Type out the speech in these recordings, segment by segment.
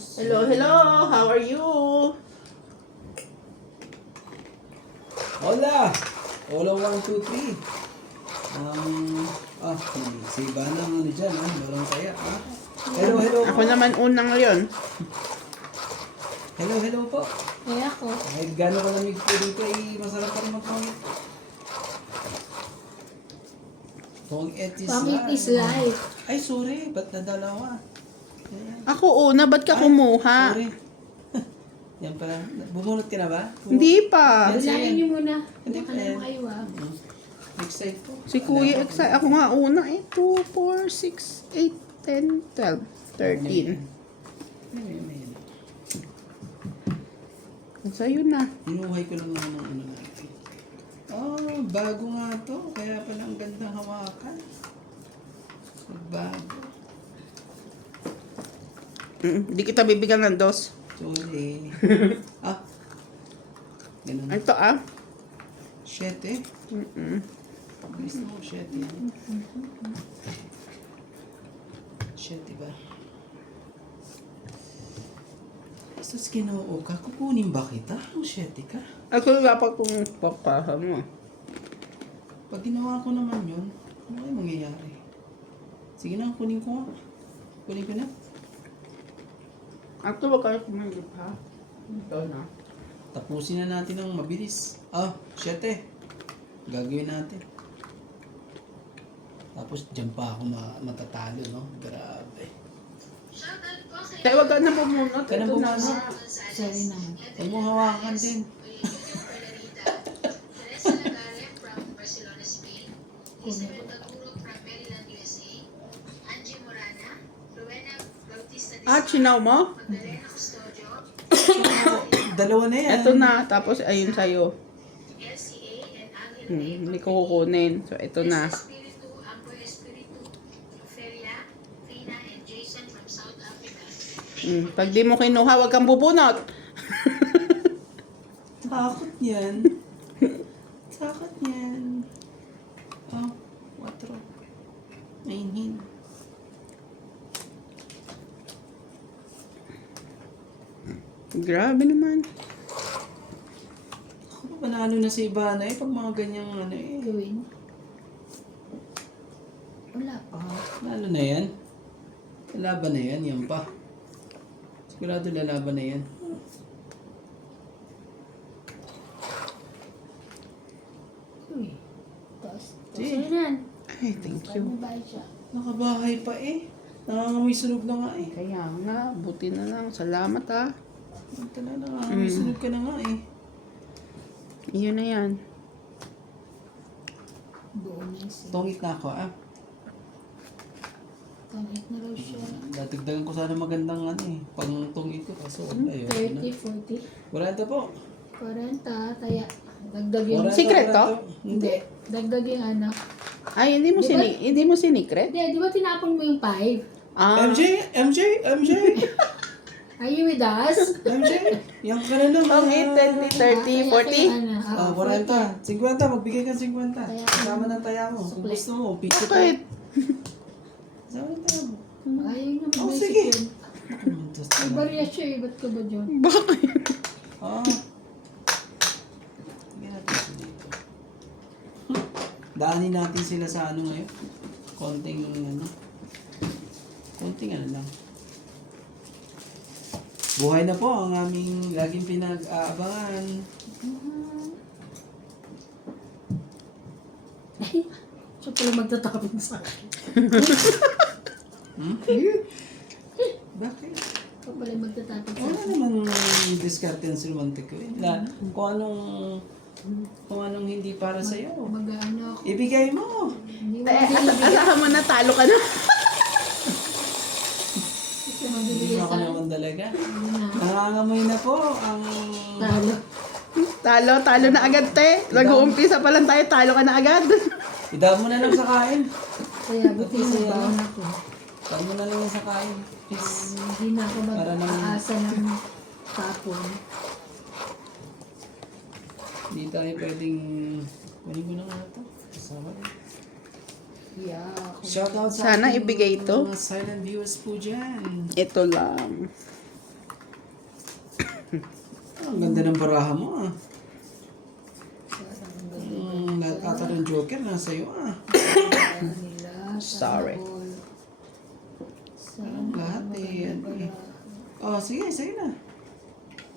Hello, hello. How are you? Hola! Hola 1, 2, 3. Si Ivana ang ano dyan, walang kaya, Hello, hello Ako po. naman unang ngayon. Hello, hello po. Kaya ako. Kahit gano'n kalamig po dito, masarap pa rin magpangit. Pangit is Pangit is life. Ay, sorry. Ba't nadalawa? Ayan. Ako una, ba't ka Ay, kumuha? Sorry. Yan pala. Bumunot ka na ba? Hindi pa. Yes. Bilangin niyo muna. Hindi Baka pa na yan. kayo Excited po. Si Kuya excited. Ako nga una eh. 2, 4, 6, 8, 10, 12, 13. Ayan. Sa'yo na. Inuhay ko lang naman ng ano natin. Bago nga to. Kaya pala ang gandang hawakan. Bago. Hindi kita bibigyan ng dos. Sorry. Ganun. Ito ah. 7. Bilis na ako, 7. 7 ba? Sus, Ginoo ka. Kukunin ba kita? O 7 ka? Ako dapat kung papaha mo. Pag ginawa ko naman yun, ano kayo mangyayari? Sige na, kunin ko nga. Kunin ko na. Ako ba kayo kumalit ha? Ito na. Tapusin na natin ng mabilis. 7. Gagawin natin. Tapos dyan pa ako matatalo, no? Grabe. Kaya wag ka na pumunot. Ka na Ito na. bumunot. Sorry naman. Huwag mo hawakan din. Chinaw mo? Dalawa na yan. Ito na. Tapos ayun sa'yo. Hindi ko kukunin. So ito na. Pag di mo kinuha, wag kang bubunot. Takot yan. Takot yan. 4. Mainin. Grabe naman. Ako panalo na si Ivana pag mga ganyang ano Gawin. Wala pa. Lalo na yan. Lalaban na yan, yan pa. Sigurado lalaban na yan. Uy. Taas. Sige. Taas yan. Ay, thank you. Paano ba siya? Nakabahay pa Nangangamoy sunog na nga Kaya nga, buti na lang. Salamat ha. Nangangamoy sunog ka na nga Iyon na yan. Buo na siya. Tungit na ako Pangit na raw siya. Dadagdagan ko sana magandang pang tungit ko. Kaso wala 30, 40, 40 po. 40. Kaya dagdag yung... 40, Secret to? 40. Hindi. Dagdag yung ano. Ay, hindi mo sinikret? Hindi, di ba tinapon mo yung 5? MJ! Are you with us? MJ! Yan ka na lang. Pang 8, 20, 30, 40? 40. 50. Magbigay ka 50. Taya. Kasama ng taya mo. Kung Sukli. gusto mo, picture ko. Bakit? Kasama ng taya mo. Ayaw niya Oh, mag-basic sige. yun. May barya siya Ba't ka ba dyan? Bakit? Sige natin siya dito. Daanin natin sila sa ano ngayon. Konting lang. Buhay na po ang aming laging pinag-aabangan. Siya pala magtatapon sa akin. Bakit? Siya pala magtatapon sa Wala akin. namang diskarte ang silmante ko. Kung anong hindi para sa'yo. Mag-ano ako. Ibigay mo. Hindi mo Asahan mo na, talo ka na. Hindi mo ako naman talaga. Nangangamoy na po ang... Talo. Talo na agad, te. Nag-uumpisa pa lang tayo, talo ka na agad. Idaan mo na lang sa kain. Kaya buti sa baon ako. Idaan mo na lang yan sa kain. Please. Hindi na ako Para naman- mag-aasa ng tapon. Hindi tayo pwedeng... Kunin ko na nga ito. Kasama rin. Yeah. Shoutout sa Sana ating ibigay ito. mga silent viewers po dyan. Ito lang. Ang ganda ng baraha mo ah. Sarang ang ganda. Lahat ata ng Joker nasa iyo ah. Nila. Sorry. Lahat eh. Ano eh. Oh, sige, sige na.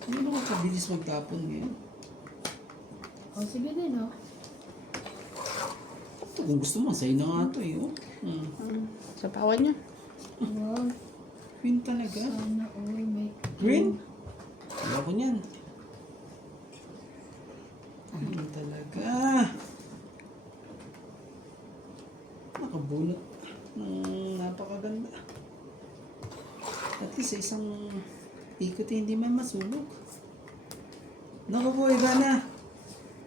Hindi naman kabilis magtapon ngayon. O, sige din, oh. Ito, kung gusto mo, sa'yo na nga ito eh. Oh. Sa pawan niya. Wow. Queen talaga. Sana all may... Green? Wala ko niyan. Queen talaga. Nakabunot. Napakaganda. At least sa isang ikot hindi man masunog. Naku po, iba na.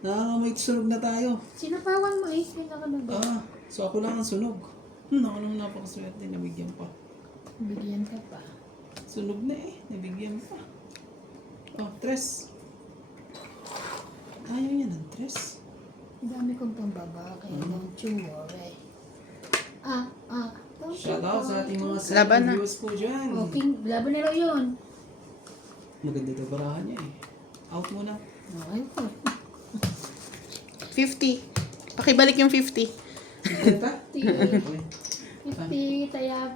Nakakamay sunog na tayo. Sinapawan mo eh. Kailangan na ba? So ako lang ang sunog. Ako naman napakaswerte, nabigyan pa. Bigyan ka pa. Sunog na eh, nabigyan pa. Oh, tres. Ayaw niya ng tres. Ang dami kong pambaba, kaya don't you worry. Don't Shout you out sa ating mga Laban na. viewers po dyan. Okay, laban na lang yun. Maganda daw barahan niya eh. Out muna. Okay po. 50. Pakibalik yung 50. Ito? Okay. 50, taya.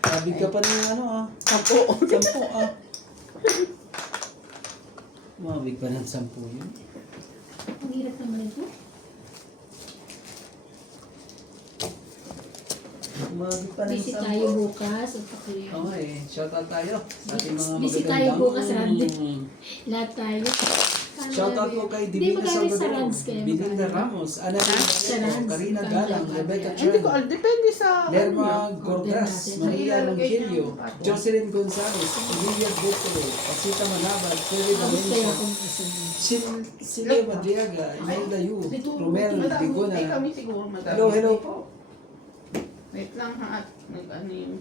Sabi ka pa ng ano ah. 10. 10 ah. Mabig pa ng 10 yun. Ang hirap naman ito. Mabig pa ng 10. Busy tayo bukas. At pakuya. Okay, shout out tayo sa ating mga Busy magagandang. tayo bukas, Randy. Lahat tayo. Shout out po kay Hindi Divina magaling sa Salvador, Rans kayo. Belinda Ramos, Ana Sa Rans. Karina Galang, Rebecca Hindi ko, Tran, depende sa... Lerma Order Gordas, natin. Maria Ilalagay Ronquillo, niya yung Jocelyn Gonzalez, Olivia Butero, Pasita Manabat, Terry Tapos kaya Valencia, akong isa din. Silvia Madriaga, Imelda Yu, Romel Digona. Ay, kami siguro madami. Hello po. Wait lang ha, at nag-ano yung...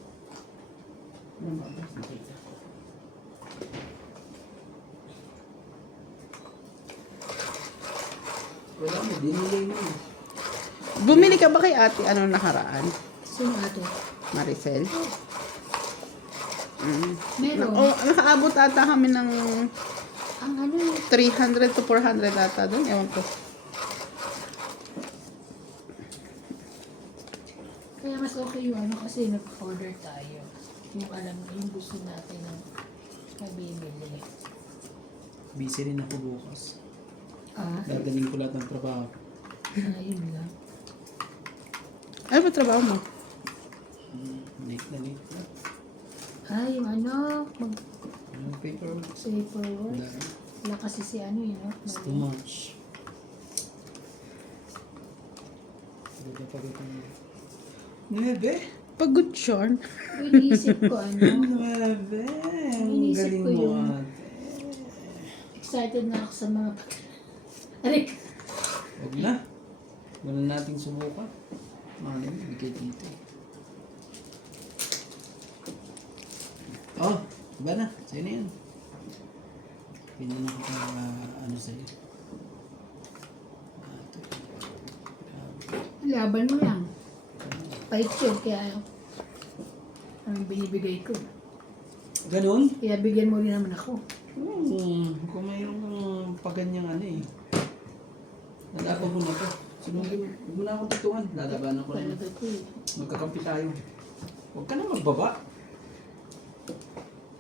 Wala mo, dinilay mo. Bumili ka ba kay ate anong nakaraan? Sino ato? Maricel? Meron. Nakaabot ata kami ng Ang ano eh. 300 to 400 ata doon. Ewan ko. Kaya mas okay yung ano kasi nag-order tayo. Yung alam mo, yung gusto natin ng mabibili. Busy rin ako bukas. Ayun Dadaling ko lahat ng trabaho. lang. Ano ba trabaho mo? Late na late na. Yung ano, Paperwork. mag-paperwork. Dahil. Wala kasi si ano yun, no? It's too much. Pagod na pagod na. Nuebe? Pagod Sean. Iniisip ko ano, Nuebe. Ang Iniisip galing ko mo yung- ate. excited na ako sa mga Arik! Huwag na. Wala nating subukan. Mahal mo, bigay dito. Oh, iba na. Sa'yo na yan. Pinan ako ano sa'yo. Ito. Laban mo lang. Pahit yun, kaya ang binibigay ko. Ganun? Kaya bigyan mo rin naman ako. Kung mayroon kang paganyang ano eh. Lalaban ko na to. Sunugin, huwag mo na akong tutukan. Lalabanan ko na. Talaga ko eh. Magkakampi tayo. Huwag ka na magbaba.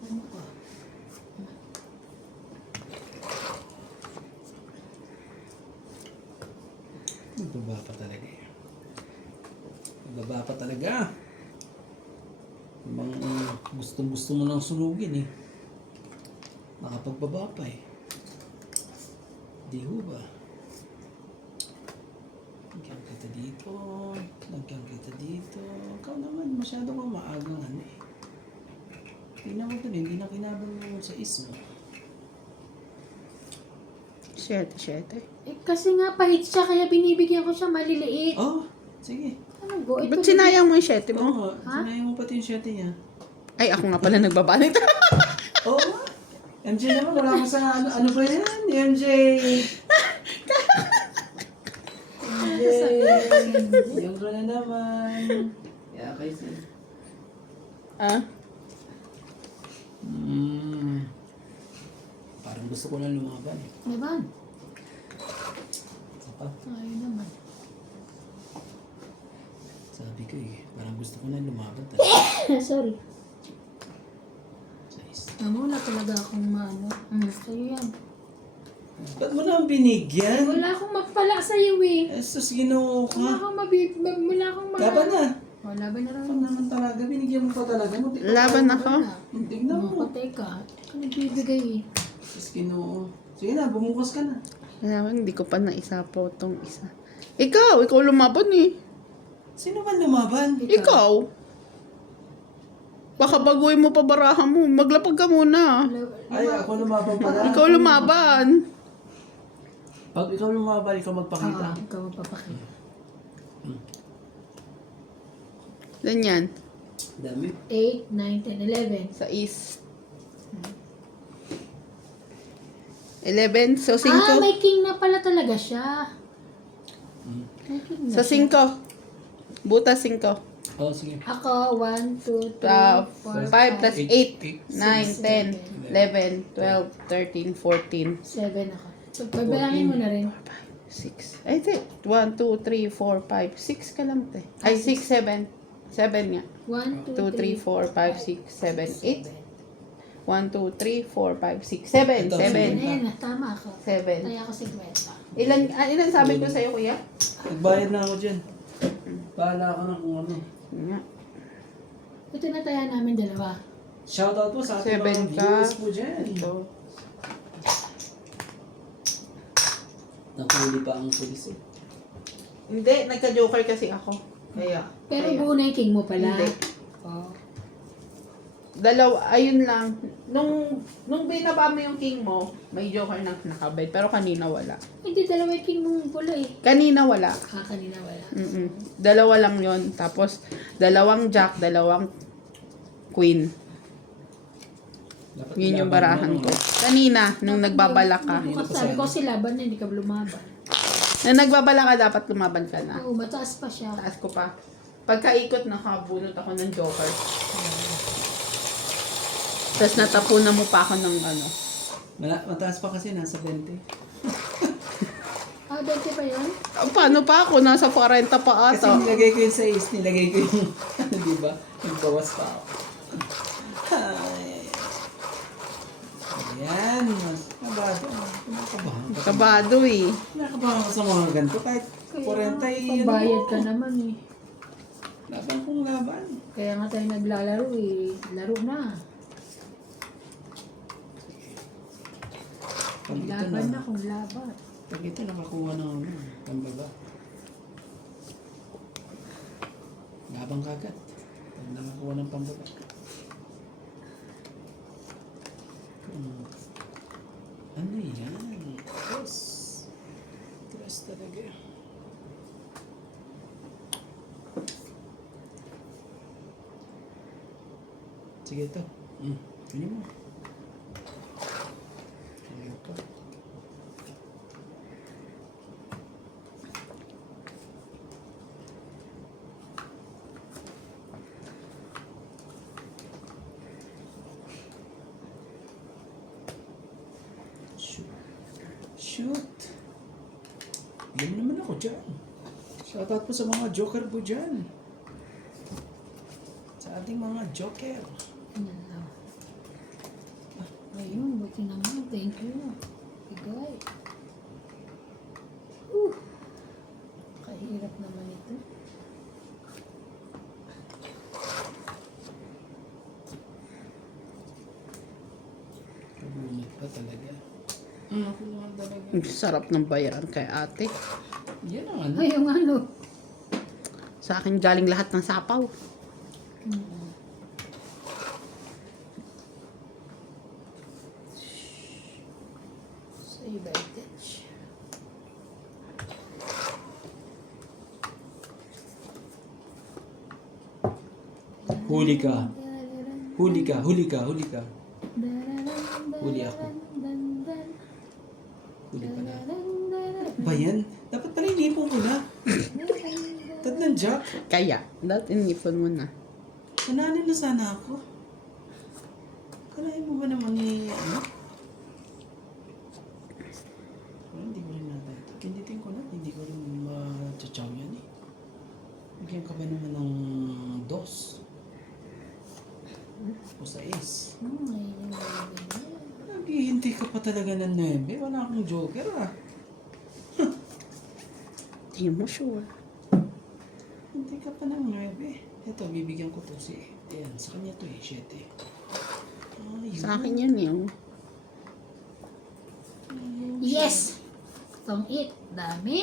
Ano ka? Magbaba pa talaga eh. Magbaba pa talaga. Ibang gustong-gusto mo nang sunugin eh. Nakapagbaba pa eh. Di ho ba? Lagyan kita dito. Lagyan kita dito. Ikaw naman, masyado kang maagang ano eh. Tingnan mo ito, hindi na kinabang mo sa ismo. 7. Eh, kasi nga pahit siya, kaya binibigyan ko siya maliliit. Oh, sige. Ano go? Ba't sinayang mo yung 7 mo? Oo, sinayin mo pati yung 7 niya. Ay, ako nga pala nagbabanit. Oo nga. MJ naman, wala ko sa ano ba yan? MJ! MJ! Yung ko na naman. Yeah, kasi. Ah? Gusto ko lang lumaban eh. Laban. Saka, Ayaw naman. sabi ko eh, parang gusto ko na lumaban. Sorry. Size. Wala talaga akong maano. Sa'yo yan. Ba't mo na binigyan? Wala akong mapala sa'yo eh. Esos, ginoo Wala ka. akong wala akong Laban na. Oh, laban na Ano rin. naman talaga, binigyan mo pa talaga. Laban ako. Tignan mo. Patay ka. Ano bibigay eh? Esos, ginoo. Sige na, bumukas ka na. Alam, hindi ko pa naisapaw tong isa. Ikaw lumaban eh. Sino ba lumaban? Ikaw. Baka baguhin mo pa baraha mo. Maglapag ka muna. Ay, ako lumaban pala. Ikaw lumaban. Pag ikaw lumaban, ikaw magpakita. Ikaw magpapakita. Ganyan. Dami. 8, 9, 10, 11. Sa is. 11. So, 5. May king na pala talaga siya. May king na Sa siya. 5. Butas 5. Oh, sige. Ako, 1, 2, 3, 4, 5 plus 8. 9, 10, 11, 11, 12, 13, 14. 7 ako. So, pabalangin mo na rin. 6. Ay, 1, 2, 3, 4, 5. 6 ka lang, te. Ay, 6, 7. 7 nga. 1, 2, 3, 4, 5, 6, 7, 8. 1, 2, 3, 4, 5, 6, 7. 7. Ayan na, tama ako. 7. Kaya ako 50. Ilan sabi ko sa'yo, kuya? Nagbayad na ako dyan. Bahala ka na kung ano. Nga. Ito na taya namin dalawa. Shoutout po sa ating mga 7 ka. viewers po dyan. Ito. Nakuli pa ang pulis eh. Hindi, nagka-joker kasi ako. Kaya. Pero buo na yung king mo pala. Hindi. Oh. Ayun lang. Nung binaba mo yung king mo, may joker na nakabed. Pero kanina wala. Hindi, dalawa yung king mong pula eh. Kanina wala. Kanina wala. Dalawa lang yon. Tapos, dalawang jack, dalawang queen. Dapat Yun yung ilaban barahan mo, ko. Kanina, nung nagbabala ka. Sabi ko kasi laban na, hindi ka lumaban. Nung nagbabala ka, dapat lumaban ka na. Oo, mataas pa siya. Taas ko pa. Pagkaikot, nakabunot ako ng joker. Tapos natapunan mo pa ako ng ano. Mataas pa kasi, nasa 20. Ah, 20 pa yun? Paano pa ako? Nasa 40 pa Kasi ata. nilagay ko yung 6, nilagay ko yung, ano diba? Nagbawas pa ako. Ay. Ayan, mas kabado. Kinakabahan ka. Kabado eh. Kinakabahan ko sa mga ganito. Kahit 40 yun. Pambayad ka naman eh. Laban kong laban. Kaya nga tayo naglalaro eh. Laro na. Pag ito Laban na na, kung laban. pag ito nakakuha ng ano, pambaba. Labang kagat. Pag nakakuha ng pambaba. Ano yan? Tres. Tres talaga. Sige ito. Kunin mo. Sige ito. Shoot. Bigyan mo naman ako dyan. Shoutout po sa mga joker po dyan. Sa ating mga joker. Ayun, buti naman. Thank you. Bigay. Kahirap naman ito. Kabunot pa talaga. Ako naman talaga. Ang sarap ng bayaran kay ate. Yan ang ano. Ay, yung ano. Sa akin galing lahat ng sapaw. Save advantage. Huli ka. Huli ka, huli ka, huli ka. Huli ako. Huli pala. Ba yan? Dapat pala inipon ko na. Tatlong jack. Kaya, dapat inipon mo na. Mananin na sana ako. Kalahin mo ba naman ano? O 6. Ayun yung ganyan. Naghihintay ka pa talaga ng 9. Wala akong joker ah. Hindi mo sure. Hindi ka pa ng 9. Ito, bibigyan ko to si... Ayan, sa kanya to eh, 7. Ay, Sa akin yun yung. Yes! Itong 8. Dami.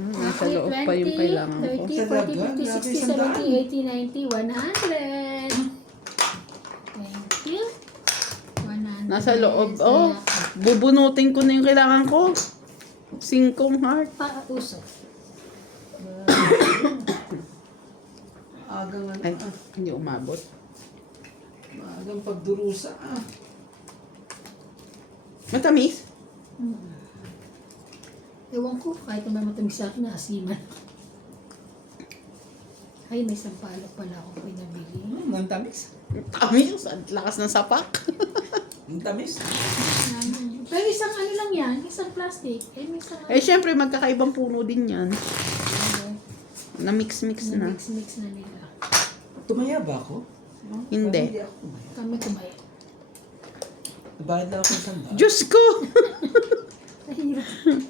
Nasa loob pa yung kailangan ko. 30, 40, 50, Grabe, 60, sandaan. 70, 80, 90, 100. Thank you. 100. Nasa loob. Oh, bubunutin ko na yung kailangan ko. 5 heart. Para usok. Agang ano Ay, ah. hindi umabot. Maagang pagdurusa ah. Matamis? Ewan ko, kahit naman matamis sa akin, naasiman. Ay, may sampalok pala akong pinabili. Ang tamis. Tamis? Ang lakas ng sapak. Ang tamis. Pero isang ano lang yan, isang plastic. Eh, may isang Eh, syempre, magkakaibang puno din yan. Na mix-mix na. mix na nila. Tumaya ba ako? No? Hindi. Parang ako tumaya. Kami kumaya. Nabayad lang ako ng sandaan. Diyos ko! Ay,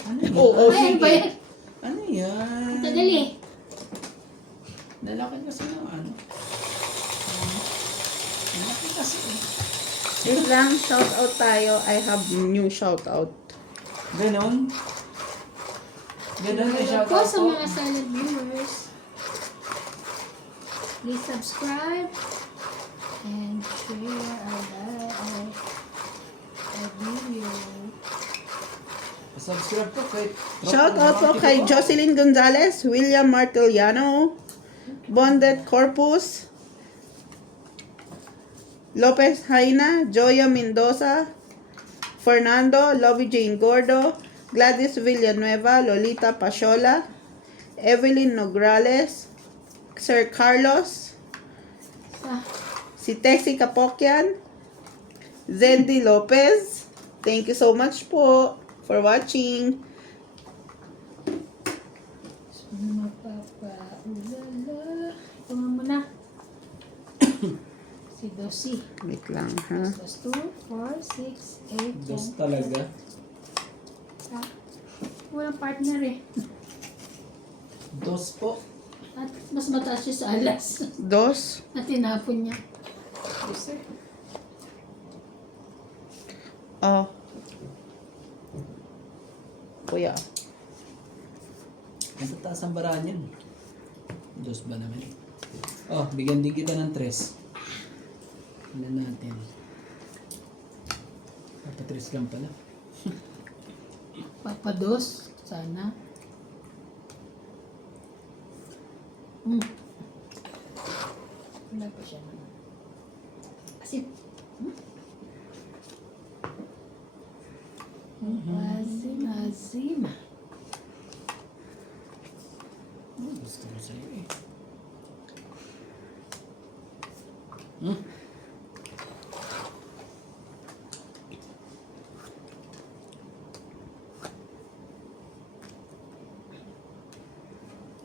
Ano yan? Oo, ay, ano ba sige. yan? Ano yan? Tagali. Nalaki kasi ng ano. Nalaki kasi. Wait lang, shout out tayo. I have new shout out. Ganon. Ganon na siya. Po sa mga silent viewers. Please subscribe and share our video. Subscribe po kay... Shout out po kay Jocelyn Gonzalez, William Martiliano, Bondet Corpus, Lopez Haina, Joya Mendoza, Fernando, Lovey Jane Gordo, Gladys Villanueva, Lolita Pachola, Evelyn Nograles, Sir Carlos, Sa si Texie Capocyan, Zendi Lopez. Thank you so much po for watching. mapapa-ulala. Ito nga muna. Si Dosi. Wait lang, ha? Plus 2, 4, 6, 8, Dos 10. talaga. Ah, walang partner eh. Dos po. At mas mataas siya sa alas. Dos. Na tinapon niya. Dos eh. Oh. Kuya. Nasa taas ang baraan yun. Dos ba naman? Oh, bigyan din kita ng 3. Ano natin? Papatres lang pala. Papados. Sana. Wala pa siya. Kasi, Azim. Gusto ko sa'yo eh.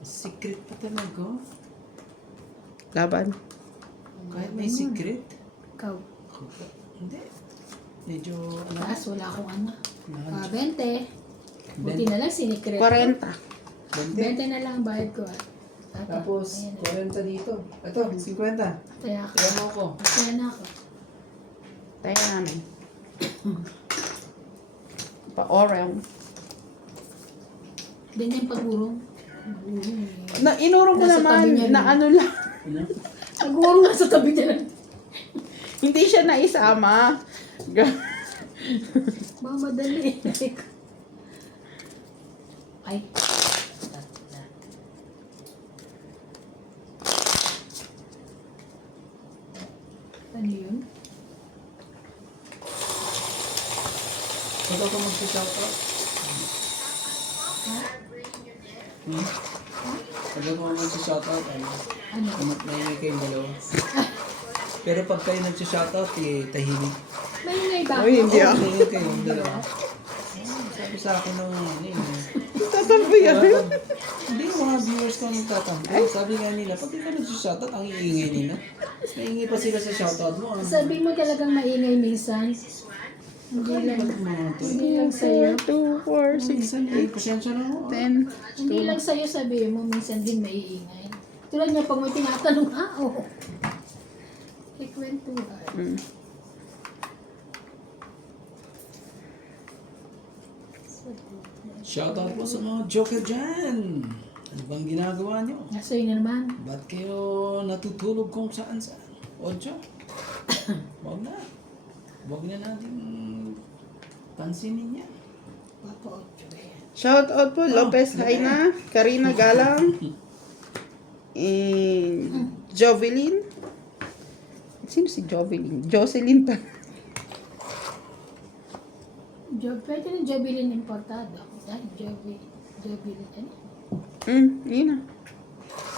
Secret pa talaga. Laban. Kahit may secret. Ikaw. Ako pa. Hindi. Medyo ano. Taas, wala akong ano. Lahat. 20. Buti na lang sinikret. 40. 20 na lang ang bayad ko. Tapos, Ayan. 40 dito. Ito, 50. Kaya ako. Kaya mo ako. Kaya na ako. Tayo namin. Pa-orem. Ganyan pag-urong. Na, inuro mo Nasa naman tabi niya na rin. ano lang. Ano? Pag-urong nga sa tabi niya lang. Hindi siya naisama. Mamadali. Ay. Ano yun? Huwag ako mag-shoutout. Huwag ako mag-shoutout. Ano? Naingay kayong dalawa. Pero pag kayo nag-shoutout, eh, tahimik. May ingay ba? Uy, hindi ako? ah. Naingay kayong dalawa. Sabi tatampo sa akin ng ano eh. Tatampo yan. Hindi, yung mga viewers ko nang tatampo. Sabi nga nila, pag ikaw nagsushoutout, ang iingay nila. Naingay pa sila sa shoutout mo. Sabi mo talagang maingay minsan. Hindi lang, hindi lang sa'yo. 2, 4, 6, Minsan eh, pasensya na ako. 10. Hindi lang sa'yo sabi mo, minsan din maiingay. Tulad niya, pag mo tinatanong, oo. Ikwentuhan. Mm. Shoutout po sa mga joker dyan. Ano bang ginagawa nyo? Sa'yo na naman. Ba't kayo natutulog kung saan saan? Ocho? Huwag na. Huwag na natin pansinin yan. Papa Ocho yan. Shout out po, Lopez Haina, Karina Galang, and Jovelyn. Sino si Jovelyn? Jocelyn pa. Pwede rin Jovelyn importado. Ay, Jovelyn. Ano? Yun na.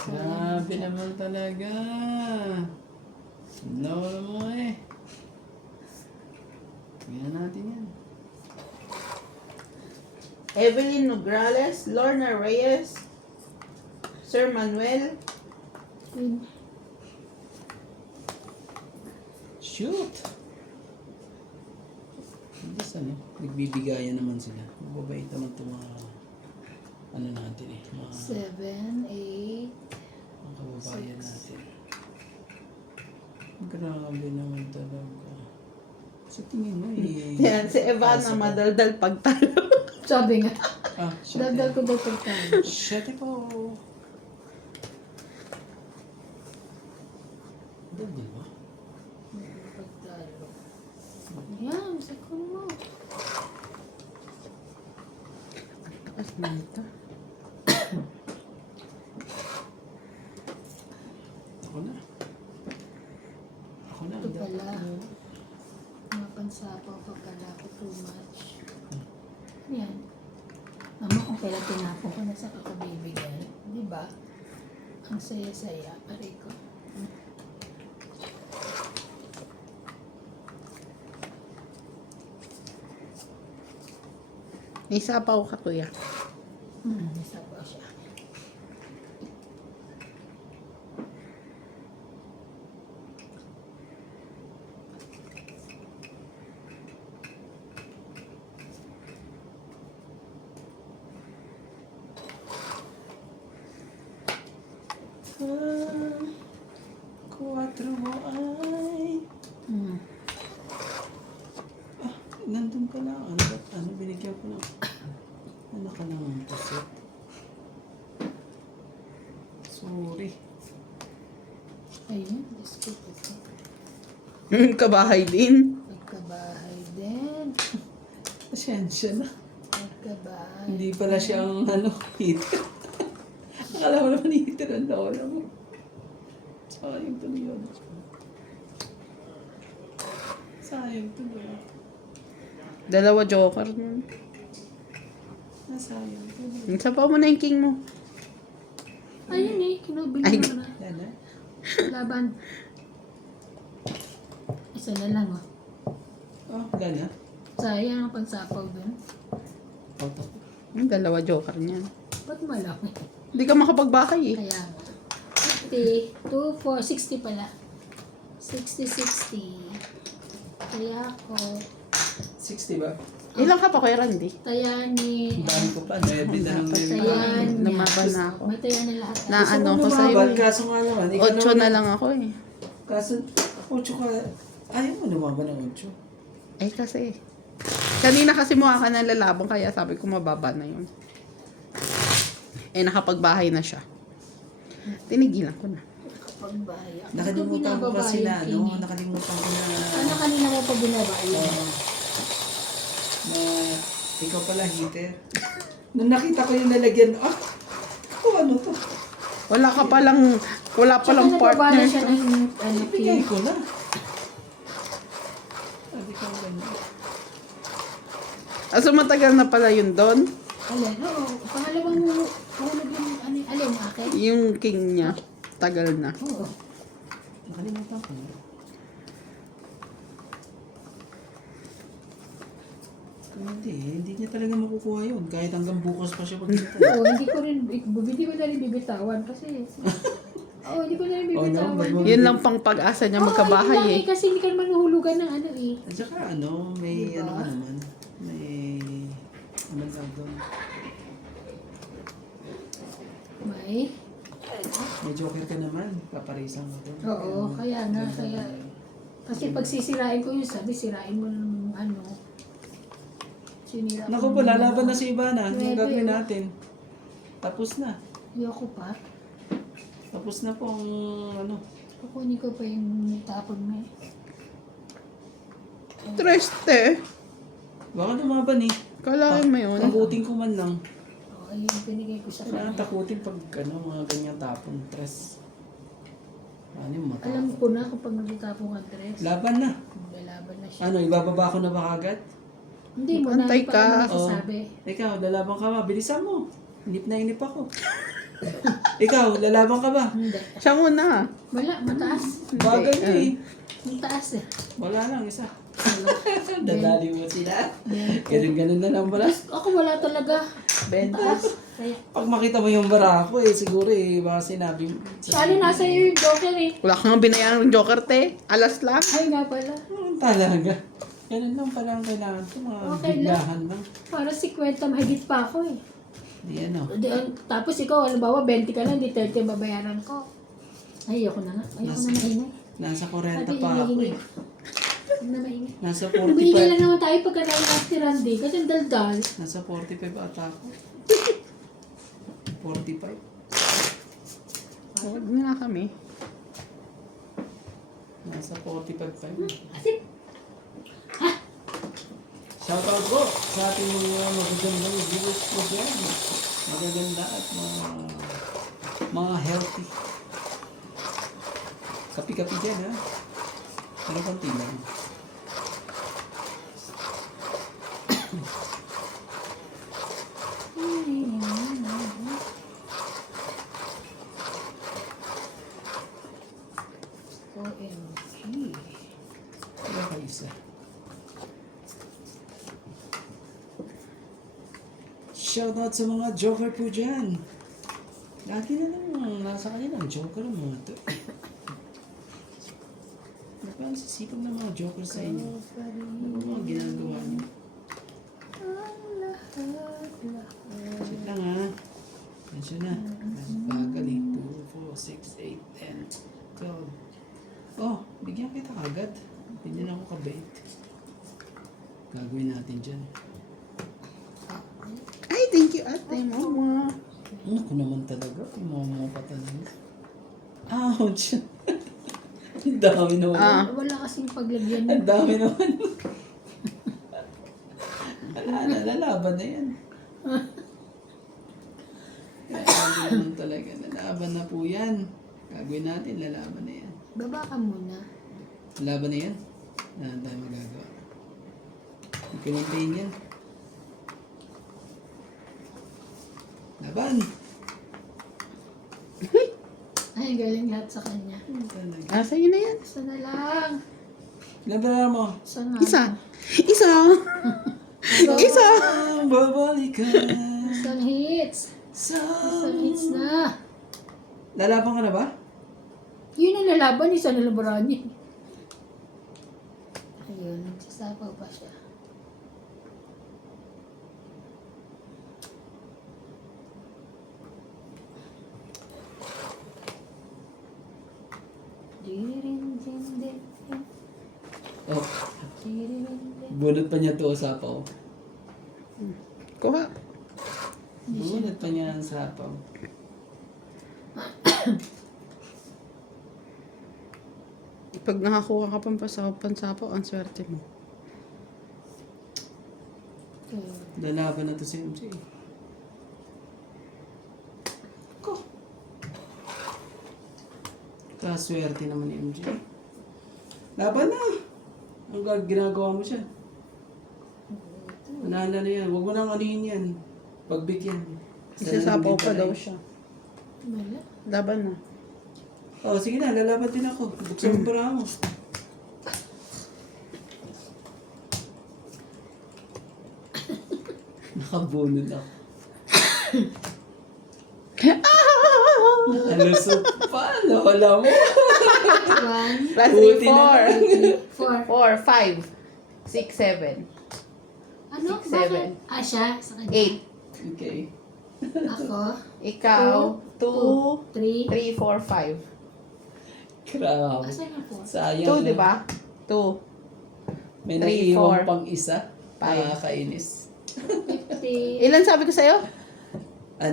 Grabe naman talaga. No mo eh. Tingnan natin yan. Evelyn Nograles, Lorna Reyes, Sir Manuel, Yun. Shoot! Hindi ano, nagbibigayan naman sila. Mababait naman itong mga ano natin eh. Mga 7, 8. kababayan natin. Grabe naman talaga. Sa tingin mo eh. yan, si Evana madaldal pagtalo. Sabi nga. Ah, shit. Dagdag ko daw pagkain. Shit po. Dagdag ba? Pagtalo. Yan, sakon mo. Taas na ito. Ako na. Ako na. Ito pala. Mga pansapaw pagkala ko too much. Yan. Mama, kung kailan tinapon ko na sa kakabibigay. Di ba? Ang saya-saya. Aray ko. May sapaw ka, kuya. Sapaw siya. Kuwatro mo ay... Hmm. Nandun ka lang. Ano binigyan ko lang? Ano ka lang pusit? Sorry. Ayun, Diyos ko po. Kabahay din. Nagkabahay din. Pasensya na. Nagkabahay. Hindi pala siya ang heater. Akala mo naman heater ang lola mo. Sayang tuloy yun. Sayang tuloy. Dalawa joker nun. Sayang tuloy. Sapaw mo na yung king mo. Ayun eh, kinubili Ay. mo na. Lala? Laban. Isa na lang oh. Oh, lala? Sayang ang pansapaw dun. Auto. Dalawa joker niyan. Ba't malaki? Hindi ka makapagbahay eh. Kaya nga. 50, 2, 4, 60 pala. 60, 60. Kaya ako. 60 ba? Ilang ka pa, Kuya Randy? Tayani. Ang dami ko pa. Naibin na ng Tayan. Lumaban na ako. Matayan na lahat. Na Gusto ano ko ko lumaban. sa'yo. Ba't kaso nga naman? ikaw 8 naman- na lang ako eh. Kaso, 8 ka. Ayaw mo lumaban ng 8. Eh kasi, kanina kasi mukha ka ng lalabang kaya sabi ko mababa na yun. Eh nakapagbahay na siya. Tinigilan ko na. Pagbaya. Nakalimutan ko kasi na, no? Nakalimutan ko na, Ano kanina mo pa binabaya? na ikaw pala heater. Nung nakita ko yung lalagyan, ano to? Wala palang Tsaka partner. nagbabala siya ng ano, Ibigay ko na. Sabi ko ganyan. So matagal na pala yun doon. Alin, oo. Pangalawang hulog yung alin, akin? Yung king niya. Tagal na. Oo. Nakalimutan ko na. Hindi niya talaga makukuha yun. Kahit hanggang bukas pa siya pagkita. Oo, hindi ko na rin bibitawan kasi. Oo, hindi ko na rin bibitawan. no? Yun lang pang pag-asa niya magkabahay eh. Kasi hindi ka naman nahulugan ng ano eh. At saka may Diba? ano ka naman. Ano tawag doon? May joker ka naman. Paparisan mo doon. Oo, kaya nga, kaya. Kasi pag sisirain ko yun, sabi, sirain mo ng ano. Sinira ko Naku po, ng lalaban ano. na si Ivana. Yung Pwede, gagawin oh. natin. Tapos na. Ayoko pa. Tapos na po ang ano. Kukunin ko pa yung tapon na eh. Triste. Baka lumaban eh. Kalahin mo yun. Takutin ko man lang. Oo, ayun yung binigay ko sa Kailangan kanya. takutin pag mga ganyan tapon. Tres. Ano yung mata? Alam ko na kapag nagtapong ang dress, Laban na. lalaban na siya. Ano, ibababa ko na ba kagad? Hindi mo na, Antay hindi pa ka. naman nasasabi. Ikaw, lalaban ka ba? Bilisan mo. Inip na inip ako. Ikaw, lalaban ka ba? Hindi. Siya muna. Wala, mataas. Bagay niya eh. Mataas eh. Wala lang, isa. Dadali mo sila. Ben. Ganun na lang pala. Ako wala talaga. Mataas. Kaya. Pag makita mo yung bara ko eh, siguro eh, baka sinabi mo. Sali nasa iyo yung joker eh. Wala kang binayaran ng Joker, te. Alas lang. Ay nga pala. Talaga. Ganun lang pala ang kailangan ko. Mga Okay lang. biglahan lang. Para si Kwenta mahigit pa ako eh. Di ano. Tapos ikaw, halimbawa 20 ka lang, di 30 babayaran ko. Ay, ayoko na nga. Ayoko na maingay. Nasa 40 Sabi, pa ako hinihingi. eh. Huwag na maingay. Nasa Bumigay 45. lang naman tayo pagka nailas ni Randy. Kasi ang daldal. Nasa 45 ata ako. 45. Huwag nga kami. Nasa 45 pa yun. Kasi, Shoutout po sa ating mga magagandang viewers po dyan. Magaganda at mga healthy. Kapi-kapi dyan ha. Pero konti lang. OMG. Wala ka isa. Shoutout sa mga joker po dyan. Lagi na lang nasa kanila ang joker ang mga to. Parang sisipag ng mga joker sa inyo. Ano mga ginagawa niyo? Shit lang ha. Mention na. Bagal eh. 2, 4, 6, 8, 10, 12. Oh, bigyan kita kagad. Hindi na ako kabait. Gagawin natin dyan. Ay, thank you, ate. Mama. Ano ko naman talaga? Mama pa talaga. Ouch! Ang dami naman. Wala kasing paglagyan Ang yun. dami naman. Lalaban na yan. Lalaban naman talaga. Lalaban na po yan. Gagawin natin, lalaban na yan. Baba ka muna. Lalaban na yan. Wala na tayo magagawa. Hindi ko maintain yan. Laban! Ay, galing lahat sa kanya. Talaga. Ah, sa'yo na yan. Isa na lang. Laban mo. Isa nga. Isa. Isa. Isa. Babalikan. Isang hits. Isang hits na. Lalaban ka na ba? Yun ang lalaban, isa na labaran niya. Ayun, nagsasapaw pa siya. Oh. Bunot pa niya to sapaw. Kuha. Bunot pa niya ang sapaw. Pag nakakuha ka pang pansapaw, ang swerte mo. Lalaban na to si MJ. Ko. Kaswerte naman ni MJ. Laban na! Ang ginagawa mo siya. Manala na yan. Huwag mo nang anuhin yan. Pagbit yan. Isasapaw pa daw siya. Wala. Laban na. Oh, sige na. Lalaban din ako. Buksan mo para mo. Nakabunod ako. Nalusot pa, lola mo. 1, Plus Buti 3, na 4. 4. 5. 6, 7. Ano? 6, Bakit? Siya? Sa kanya? 8. Okay. Ako? Ikaw, 2, 3. 3, 4, 5. Grabe. Asan yung 4? Sayang 2, di lang. ba? 2. May 3, naiiwan 4, pang isa. 5. Nakakainis. 50. Ilan sabi ko sa'yo? 8.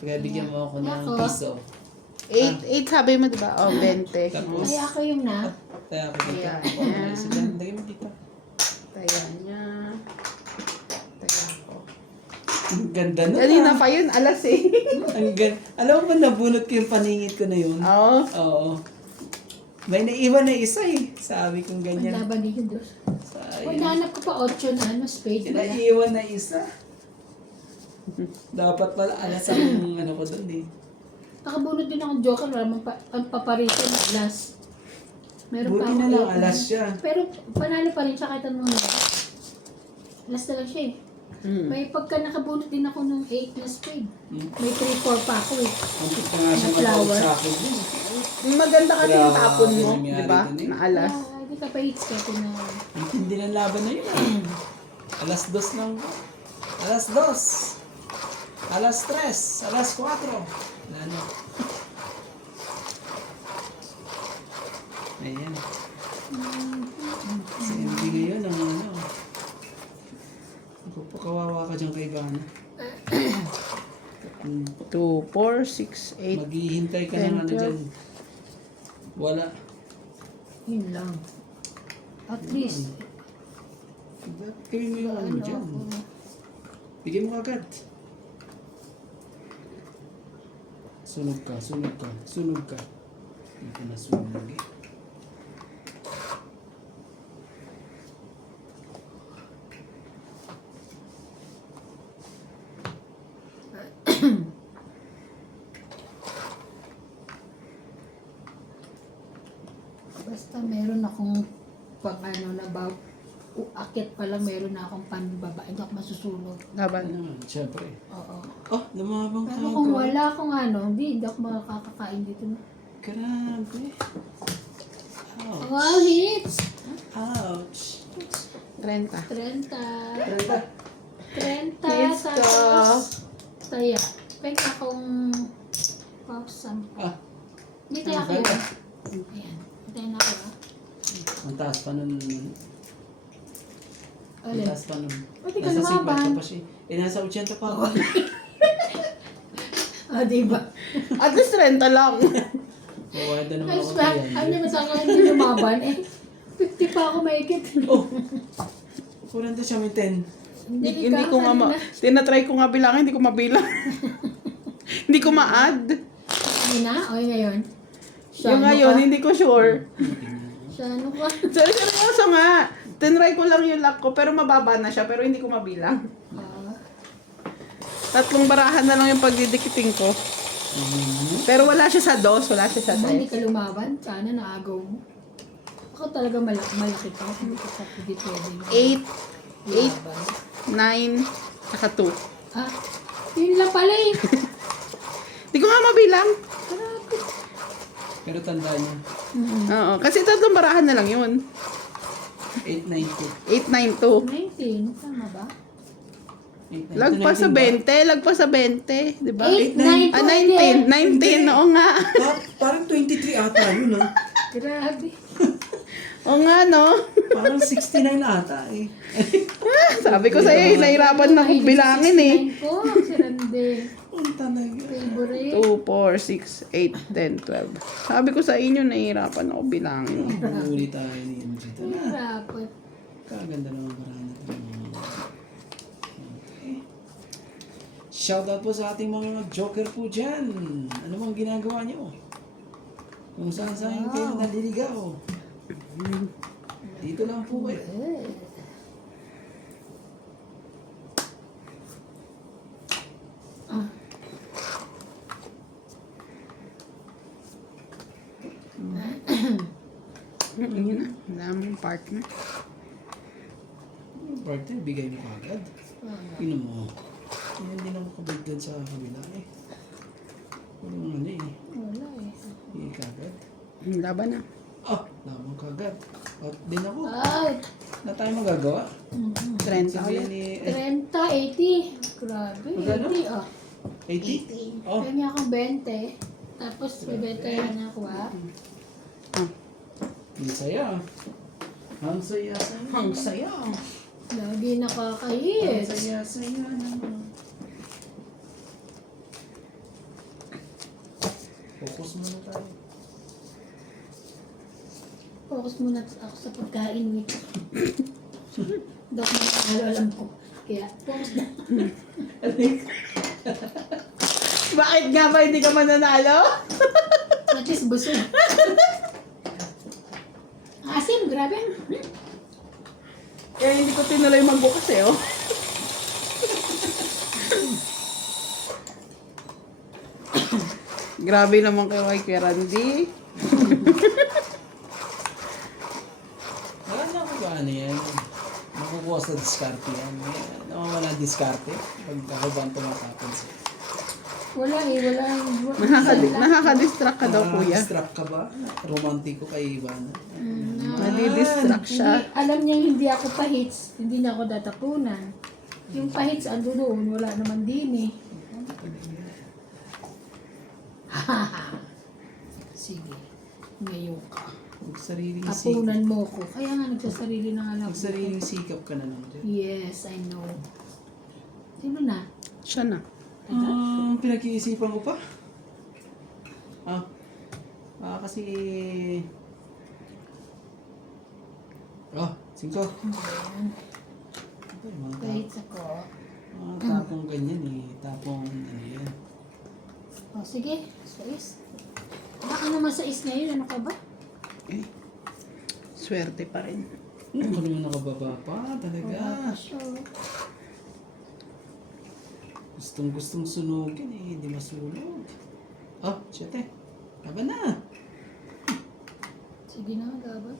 Kaya bigyan mo ako ng Ako? piso. 8 sabi mo, di ba? Oh, 20. Tapos, Ay, ako yung na. kaya ako dito. Ayan. Okay, so dyan, lagay mo dito. Taya niya. Taya ko. Ang ganda na. Kanina pa yun, alas eh. Ang ganda. Alam mo ba, nabunot ko yung paningit ko na yun? Oo. Oo. May naiwan na isa eh. Sabi kong Ang ganyan. laban dito doon. Uy, Sayang. nahanap ko pa 8 na ano, spade ba? Naiwan na isa. Dapat pala alas ang ano ko doon eh. Nakabunod din akong joker, wala mong ang paparitin, alas. Meron Buti pa na akong lang, 8 alas siya. Pero panalo pa rin siya kahit anong nangyari. Alas na lang siya eh. May pagka nakabunod din ako ng 8 na spade. May 3-4 pa ako eh. Ang pita nga siya Na flower. matawag sa akin din. Maganda kasi yung tapon mo, Grabe, di ba? nangyari dun eh. Na alas. Hindi ka pa hits kaya tinawag. Ang tindi ng laban na yun ah. Alas 2 lang. Alas 2. Alas 3. Alas 4. Wala na. Ayan. Si MD ngayon ang ano. Kawawa ka dyan kay Gana. 2, 4, 6, 8. Maghihintay ka ng ano 10, dyan. Wala. Yun lang. At least. Gawin mo yung ano dyan. Bigyan mo agad. Sunog ka, sunog ka, sunog ka. Hindi ka nasunog eh. Basta meron akong pag ano na ba, akit pa lang meron na akong panbaba. Hindi ako masusunog. Laban. Ano naman, syempre. Oo. Oh, lumabang ka. Pero kung wala akong ano, hindi ako makakakain dito. Grabe. Ouch. Wow, hits! Ouch. 30. 30. Trenta. 30. Hits ko. Tapos, taya. Pwede akong pausam. Ah, Hindi taya Ano kayo. ba? Ayan. Hintayin na ako. ang taas pa nun. Ang Ulit. taas pa nun. Pwede ka Nasa 50 lumaban. pa siya. Eh, nasa 80 pa ako. Ah, diba? At least 30 lang. Mawada naman Ay, ako swak. yan. Ay, naman sa akin hindi lumaban eh. 50 pa ako maikit. Oh! Kurang siya may 10. Hindi ko nga tinatry ko nga bilang, hindi ko mabilang. Hindi ko ma-add. Hindi na? O, ngayon. Yung ngayon, hindi ko sure. Siya, ano ka? Seryoso nga. Tinry ko lang yung luck ko, pero mababa na siya, pero hindi ko mabilang. Ah, 3 barahan na lang yung pagdidikiting ko. Pero wala siya sa 2, wala siya sa hindi 3. ka lumaban. Sana naagaw mo. Ako talaga malaki pa. Hindi ko pa pwede. 8, 9, saka 2. Ah, yun lang pala eh. Hindi ko nga mabilang. Grabe. Pero tandaan niyo, Oo, kasi 3 barahan na lang yun. 892. 8, 9, 2. 19. Tama ba? Lagpas sa 20, lagpas sa 20, di ba? 8, 9, Ah, 19, 19, oo nga. Parang 23 ata yun ah. Grabe. Oo nga, no? Parang 69 ata eh. Sabi ko sa'yo, nahirapan na akong bilangin eh. 69 ko, si Rande. Ang talaga. Favorite. 2, 4, 6, 8, 10, 12. Sabi ko sa inyo, nahihirapan ako bilangin. Pag-uuli tayo ni MJ. Dapat. Kaganda naman marami. Okay. Shoutout po sa ating mga joker po dyan. Ano bang ginagawa niyo? Kung saan saan kayo naliligaw. Dito lang po kayo. Yun na, wala mong partner. partner, bigay mo kagad. Ino mo. Hindi na ako kabig doon sa kabila eh. Walang ano eh. Wala eh. Hindi kagad. Laban na. Ah, laban kagad. Out din ako. Out! Na tayo magagawa. 30 Sabihin ulit. ni 30, 80. Grabe, Magkano? 80 oh. 80? Oh, Kanya akong 20. Tapos bibenta na ako ah. ang saya. Ang saya. Ang saya. Lagi Ang nakakahit. saya naman. Focus muna tayo. Focus muna ako sa pagkain wait. Dok na alam ko. Kaya focus na. Bakit nga ba hindi ka mananalo? At least busog. Asim, grabe. Eh, hindi ko tinuloy magbukas eh, oh. Grabe naman kay Kuya Randy. Wala na ako ba ano yan? Makukuha sa diskarte yan. Nawawala diskarte. Pag ako ba ang tumatapon sa'yo? Wala eh, wala. Nakaka-distract ka daw, Kuya. Distract ka ba? Romantiko kay Ivana. Nadidistract siya. Hindi, alam niya hindi ako pahits, hindi na ako tatapunan. Yung pahits ando doon, wala naman din eh. Sige, ngayon ka. Magsariling sikap. Tapunan mo ko. Kaya nga nagsasarili ng anak ko. Magsariling sikap ka na lang dyan. Yes, I know. Sino na? Siya na. Pinag-iisipan ko pa. Kasi... 5. Pahits ako. Tapong ganyan eh. Tapong ano yan. O sige, sais. Baka naman sais ngayon, ano ka ba? Eh, swerte pa rin. Ako naman nakababa pa talaga. Wala pa siya. Gustong sunugin eh. Hindi masunog. Shit eh. Laban na. Sige na, dapat.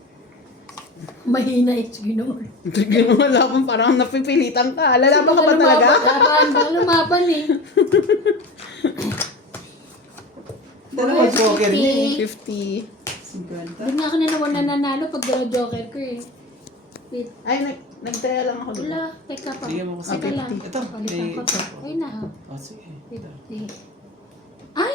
Mahina eh, sige naman. Sige naman, laban, parang napipilitan ka. Lalaban ka ba talaga? Laban, baka lumaban eh. Dalawang poker niya eh. 50. 50. Hindi nga ako nanalo pag dala joker ko eh. Wait, Ay, nagtaya lang ako doon. wala, teka pa. Sige mo kasi. Teka lang. 50. Ito, Palitan ko to. Ay na, Sige. 50. Ay!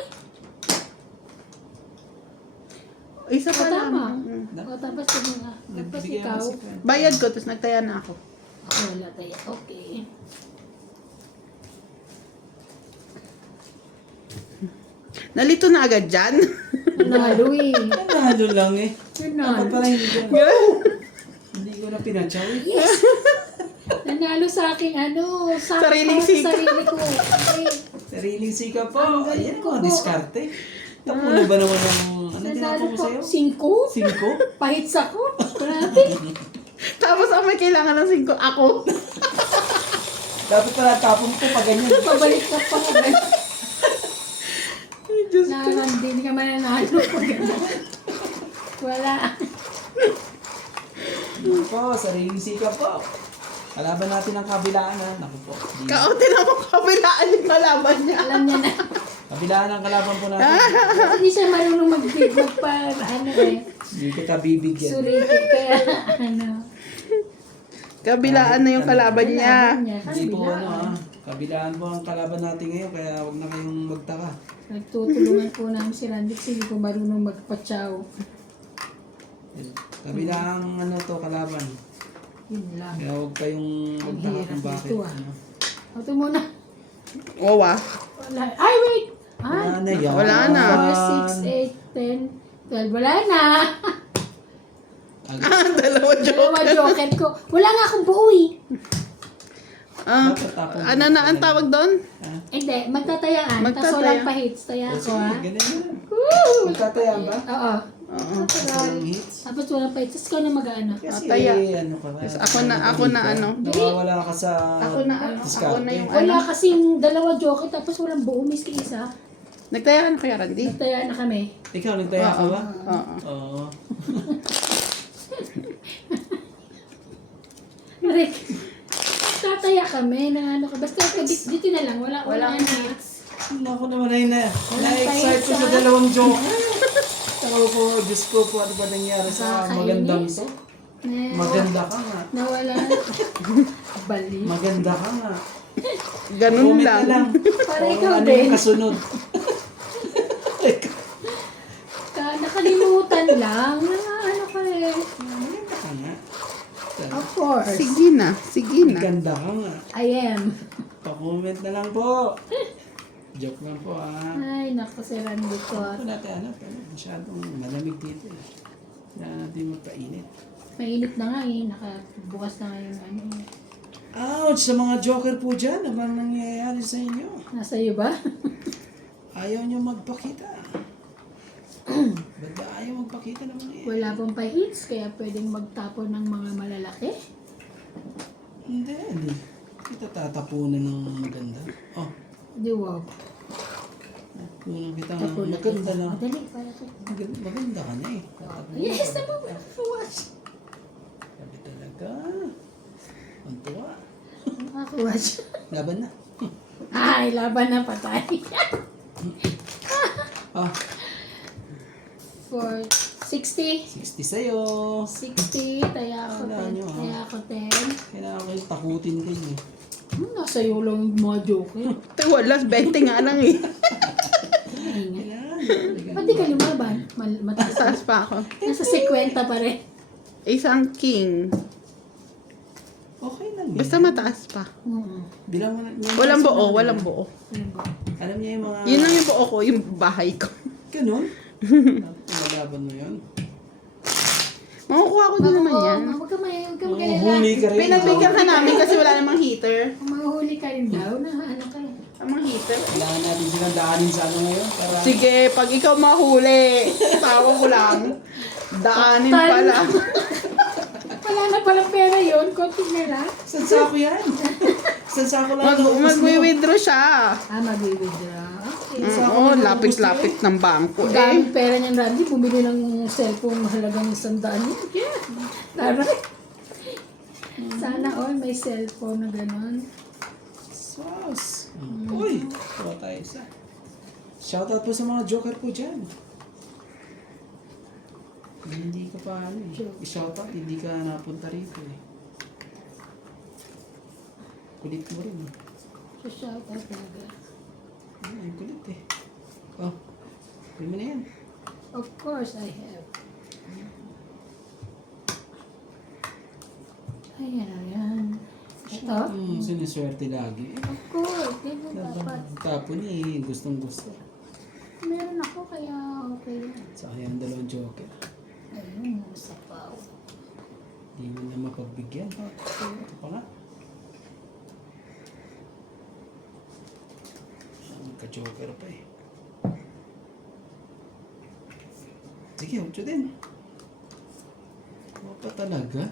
Isa pa lang. Tama. Mm. O, tapos sige nga. Tapos Nagbibigay ikaw. ako si Bayad ko, tapos nagtaya na ako. Ako wala tayo. Okay. Nalito na agad dyan. Nanalo eh. Nanalo lang eh. Nanalo. Ako pala hindi ko. Hindi ko na pinatsaw eh. Yes! Nanalo sa aking ano, sa Sariling sa sikap. sarili ko. Okay. Sariling sikap po. Ang galing Ayan ko mga po. diskarte. Tapuno ba naman ng... Ano Nanalo tinapon ko ko. sa'yo? 5? 5? Pahits ako. Grabe. Tapos ang may kailangan ng 5, ako. Dapat pala tapon ko pa ganyan. Pabalik ka pa nga. Ay, Diyos ko. Naman, hindi ka mananalo. Wala. Po, sariling sikap po. Kalaban natin ang kabilaan ha. Naku po. Kaunti na mo kabilaan yung kalaban niya. Alam niya na. Kabilaan ang kalaban po natin. Hindi siya marunong mag-feedback pa. Ano eh. Hindi kita bibigyan. Suriti. Kaya ano. Kabilaan na yung kalaban niya. Kalaban niya. Hindi po Kabilaan. ano ha. Kabilaan po ang kalaban natin ngayon. Kaya huwag na kayong magtaka. Nagtutulungan po namin si Randy kasi hindi ko marunong magpatsaw. Kabilaan ano to kalaban. Yun lang. Kaya huwag kayong Ang magtaka hirap kung bakit. nito, ah. Ano. Ito muna. Wawa. Wala. Ay, wait! Ay! Wala na yan. Wala na. 4, 6, 8, 10, 12. Wala na. Dalawa joke. Dalawa joker ko. Wala nga akong buo eh. Ano na ang tawag doon? Hindi, magtatayaan. Tapos Magtataya. walang pahits. Taya ko ha. Ganun na. Woo! Magtatayaan ba? Oo. Oo. Walang hits. Tapos walang pahits. Tapos ikaw na mag-ano. Kasi Taya. ano ka ba? Yes, ako na ano. Nawawala ka sa Ako na ano. Ako diskarte. na yung Wala ano. kasing dalawa joker tapos walang buo miski isa. Nagtaya ka na kaya, Randy? Nagtayaan na kami. Ikaw, nagtaya ka ba? Oo. Oo. Rick, tataya kami na ano ka. Basta dito na lang. Walang hits. Naku naman ay Walang na-excite ko tayo sa sa- dalawang joke. Ako po, Diyos ko po, ano ba nangyari sa Nakakainis. magandang to? Maganda ka nga. Nawala. Bali. Maganda ka nga. Ganun Comment lang. na lang. Para Kung ikaw ano din. yung kasunod. Nakalimutan lang. Ano ka eh. Maganda ka nga. Of course. Sige na. Sige na. Maganda ka nga. I am. Pa-comment na lang po. Joke lang po ah. Ay, naku si Randy ko. Ito natin ano, masyadong malamig dito eh. Kaya natin magpainit. Mainit na nga eh. Nakabukas na nga yung ano eh. Ouch! Sa mga joker po dyan, ano bang nangyayari sa inyo? Nasa iyo ba? Ayaw nyo magpakita. Ba't ba ayaw magpakita naman eh? Wala pong pa-hits, kaya pwedeng magtapon ng mga malalaki. Hindi. Kita tatapunan ng maganda. Oh, Di wow. tapunan kita ng Tapunan maganda kita. lang. Madali, para sa... Maganda ka na eh. Tatapunan Yes, ka. naman. Watch. Sabi talaga. Ang tuwa. Watch. Laban na. Ay, laban na patay. Ah, For 60. 60 sa'yo. 60, taya ako Wala 10. nyo, ah. Taya ako 10. Kailangan kayo takutin din eh. Nasa iyo lang yung mga joke eh. Ito, wala. 20 nga lang eh. Kailangan. Ba't di ka lumaban? Mataas. Taas pa ako. Nasa 50 pa rin. Isang king. Okay lang eh. Basta mataas pa. Bilang mo na. Walang buo. Walang buo. Ano ba? Alam niya yung mga... Yun lang yung buo ko. Yung bahay ko. Ganun? Malaban mo yun? Makukuha ko din naman yan. Huwag ka Huli ka rin. Pinagbigyan ka namin kasi wala namang heater. Mahuli ka rin daw na ano ka eh. Namang heater. Kailangan natin silang daanin sa ano ngayon. Para... Sige, pag ikaw mahuli, tawa ko lang. Daanin pala. Wala na palang pera yun, konti na lang. Saan sako yan? Saan sako lang naubos mo? Mag-withdraw siya. Mag-withdraw. Okay. Oo, lapit-lapit ng bangko Ang eh. daming pera niyan, Randy. Bumili ng cellphone mahalagang 100 yun. Yeah. Taray. Sana all may cellphone na gano'n. Sauce. Uy! Kuha tayo isa. Shoutout po sa mga joker po dyan. Hindi ka pa ano eh. I-shoutout, hindi ka napunta rito eh. Kulit mo rin eh. So, shout out talaga. Ay, kulit eh. Oh, pwede mo na yan. Of course, I have. Ayan, ayan. Ito? Siniswerte lagi. Of course, di ba dapat? Tapon eh, gustong gusto. Meron ako, kaya okay yan. Sayang dalawang joker. Ayun, sa pao. Hindi mo na mapagbigyan. Ito pa nga. Magka-joker pa eh. Sige, 8 din. Ano pa talaga?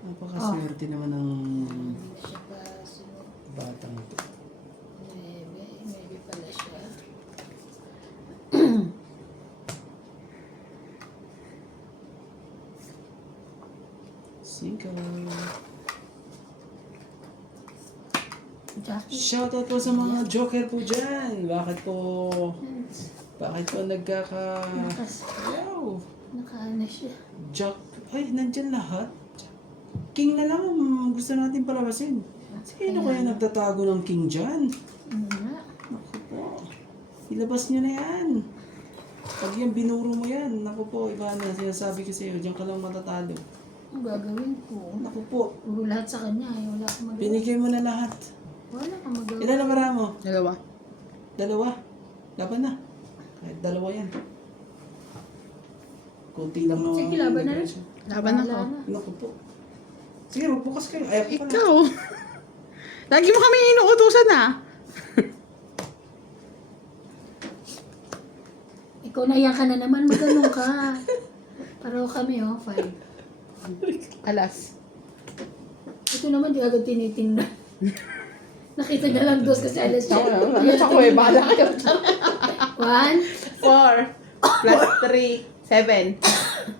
Napakaswerte naman ng Hindi na siya pa sunod. batang ito. Maybe pala siya. Cinco. Jackie. Shoutout po sa mga joker po dyan. Bakit po nagkaka... Wow! Nakaano siya. Jack... Ay, nandyan lahat. King na lang ang gusto natin palabasin. Sino kaya nagtatago ng king dyan? Ano nga? Naku po. Ilabas nyo na yan. Pag yan binuro mo yan, naku po, iba na sinasabi ko sa'yo, dyan ka lang matatalo. Ang gagawin ko? Naku po, Puro lahat sa kanya. Wala akong magawa. binigay mo na lahat. Wala akong magawa. Ilan na para mo? Dalawa. Dalawa. Laban na. Kahit dalawa yan. Kunti lang naman. Sige, laban na rin. Laban ako. Wala na. Naku po. Sige, magbukas kayo. Ayaw ko pala. Ikaw. Lagi mo kami inuutusan ah. Ikaw naiyak ka na naman. Magano ka. Pareho kami, 5. Alas. Ito naman, di agad tinitingnan. Nakita niya lang dos kasi alas siya. Alas ako eh. Bahala kayo. 1, 4 plus 3, 7.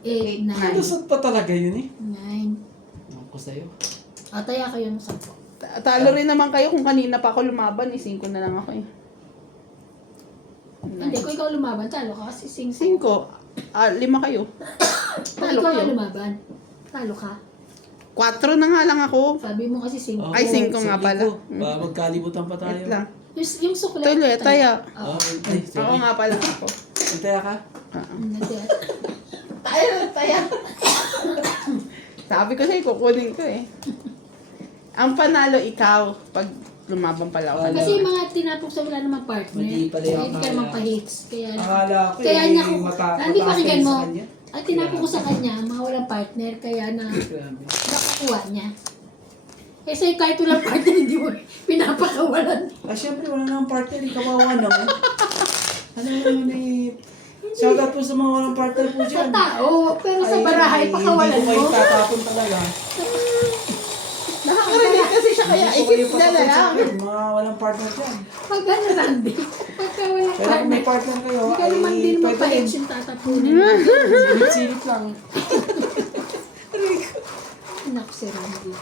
8, 9. Lusot pa talaga yun eh. 9. ko sa'yo. Taya kayo ng 10. Talo rin naman kayo kung kanina pa ako lumaban, 5 na lang ako eh. Hindi, kung ikaw lumaban, talo ka kasi 5. 5. 5 kayo. Kung Talo ikaw kayo. nga lumaban, talo ka. 4 na nga lang ako. Sabi mo kasi 5. Ay, 5 nga pala. Baka magkalimutan pa tayo. Wait lang. Yung sukle. Tuloy, taya. Ah, Oo. ay, Oo sorry. nga pala ako. Antaya ka? Nataya. Taya. Sabi ko sa'yo, kukunin ko eh. Ang panalo ikaw pag lumaban pala ako. Kasi yung mga tinapok sa wala namang partner. Mali pala Kaya yung hindi ka akala. naman pa-hits. Kaya, Akala ko kaya niya ko, hindi mataas pakinggan mo. sa kanya. Ang tinapok ko sa kanya, mga walang partner, kaya Grabe. nakukuha niya. Eh sa'yo kahit walang partner, hindi mo pinapakawalan. Ah, syempre, wala namang partner. Kawawa naman. Ano naman eh. Shoutout po sa mga walang partner po Sa dyan. tao, pero sa Ay, barahay, pakawalan hindi ko mo. kayo tatapon talaga. Nakaka-relate kasi siya kaya Hindi ko kayo ikip na patapon sa lang. akin. Mga walang partner dyan. Pag ano, Randy, pagka walang Pero kung may partner, partner kayo, hindi ka naman din pwede rin. mapahits yung tatapunan. Silip-silip lang. Naku, si Randy.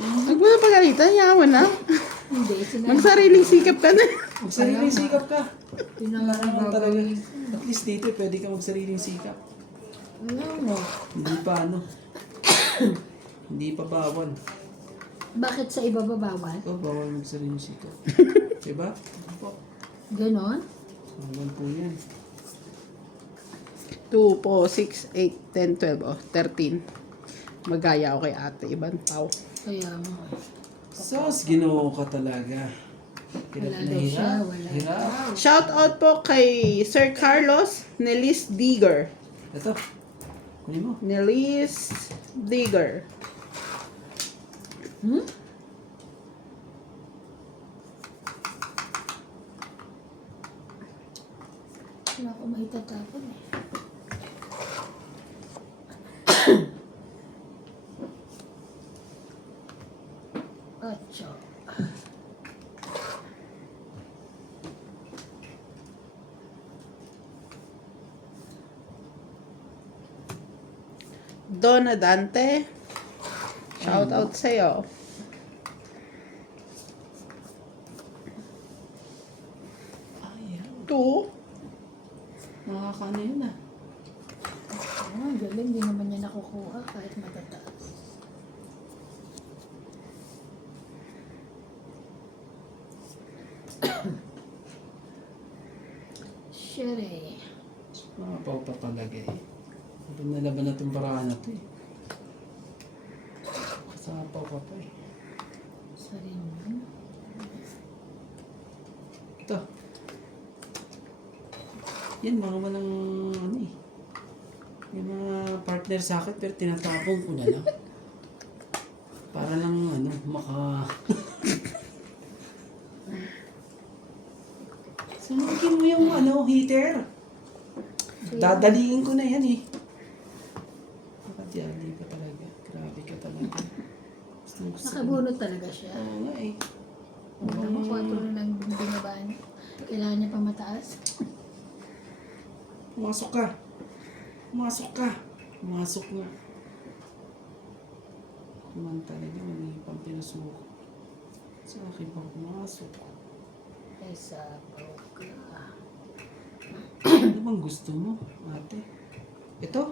Huwag mo na pagalitan, yaman na. Hindi, sinabi. Magsariling sikap ka na. Magsariling sikap ka. Yun ang mga Naman talaga. gagawin. At least dito, pwede ka magsariling sikap. Alam mo. Hindi pa ano. Hindi pa bawal. Bakit sa iba ba bawal? Ikaw, bawal magsariling sikap. Diba? Ano po? Ganon? Bawal po yan. 2, 4, 6, 8, 10, 12, 13. Magaya ako kay ate, ibang tao. Kaya mo. Sos, ginoo ka talaga. Hirap Wala na daw siya, hirap. wala. Hirap. Shout out po kay Sir Carlos Nelis Digger. Ito. Kunin mo. Nelis Digger. Hmm? Wala ko maitatapon eh. Ocho. Donna Dante. Shout out sa'yo. Ayan. 2. Nakakano yun ah. Oh, galing. Hindi naman niya nakukuha kahit matataas. Shere. Nakapaw pa talaga eh. Laban na laban na itong barahan na to eh. Kasapaw ka pa eh. Sa rin yun. Ito. Yan, mga walang ano eh. Yung mga partner sa akin pero tinatapong ko na lang. Para lang ano, Sunugin mo yung ano, heater. Dadaliin ko na yan eh. Nakadiyali ka talaga. Grabe ka talaga. Gusto ko. Nakabunot talaga siya. Oo nga eh. Tama, 4 na lang binabaan. Kailangan niya pa mataas. Pumasok ka. Pumasok ka. Pumasok nga. Naman talaga, may pang pinasuko. Sa akin pa pumasok. Eh, sabaw ka. Ano bang gusto mo, ate? Ito,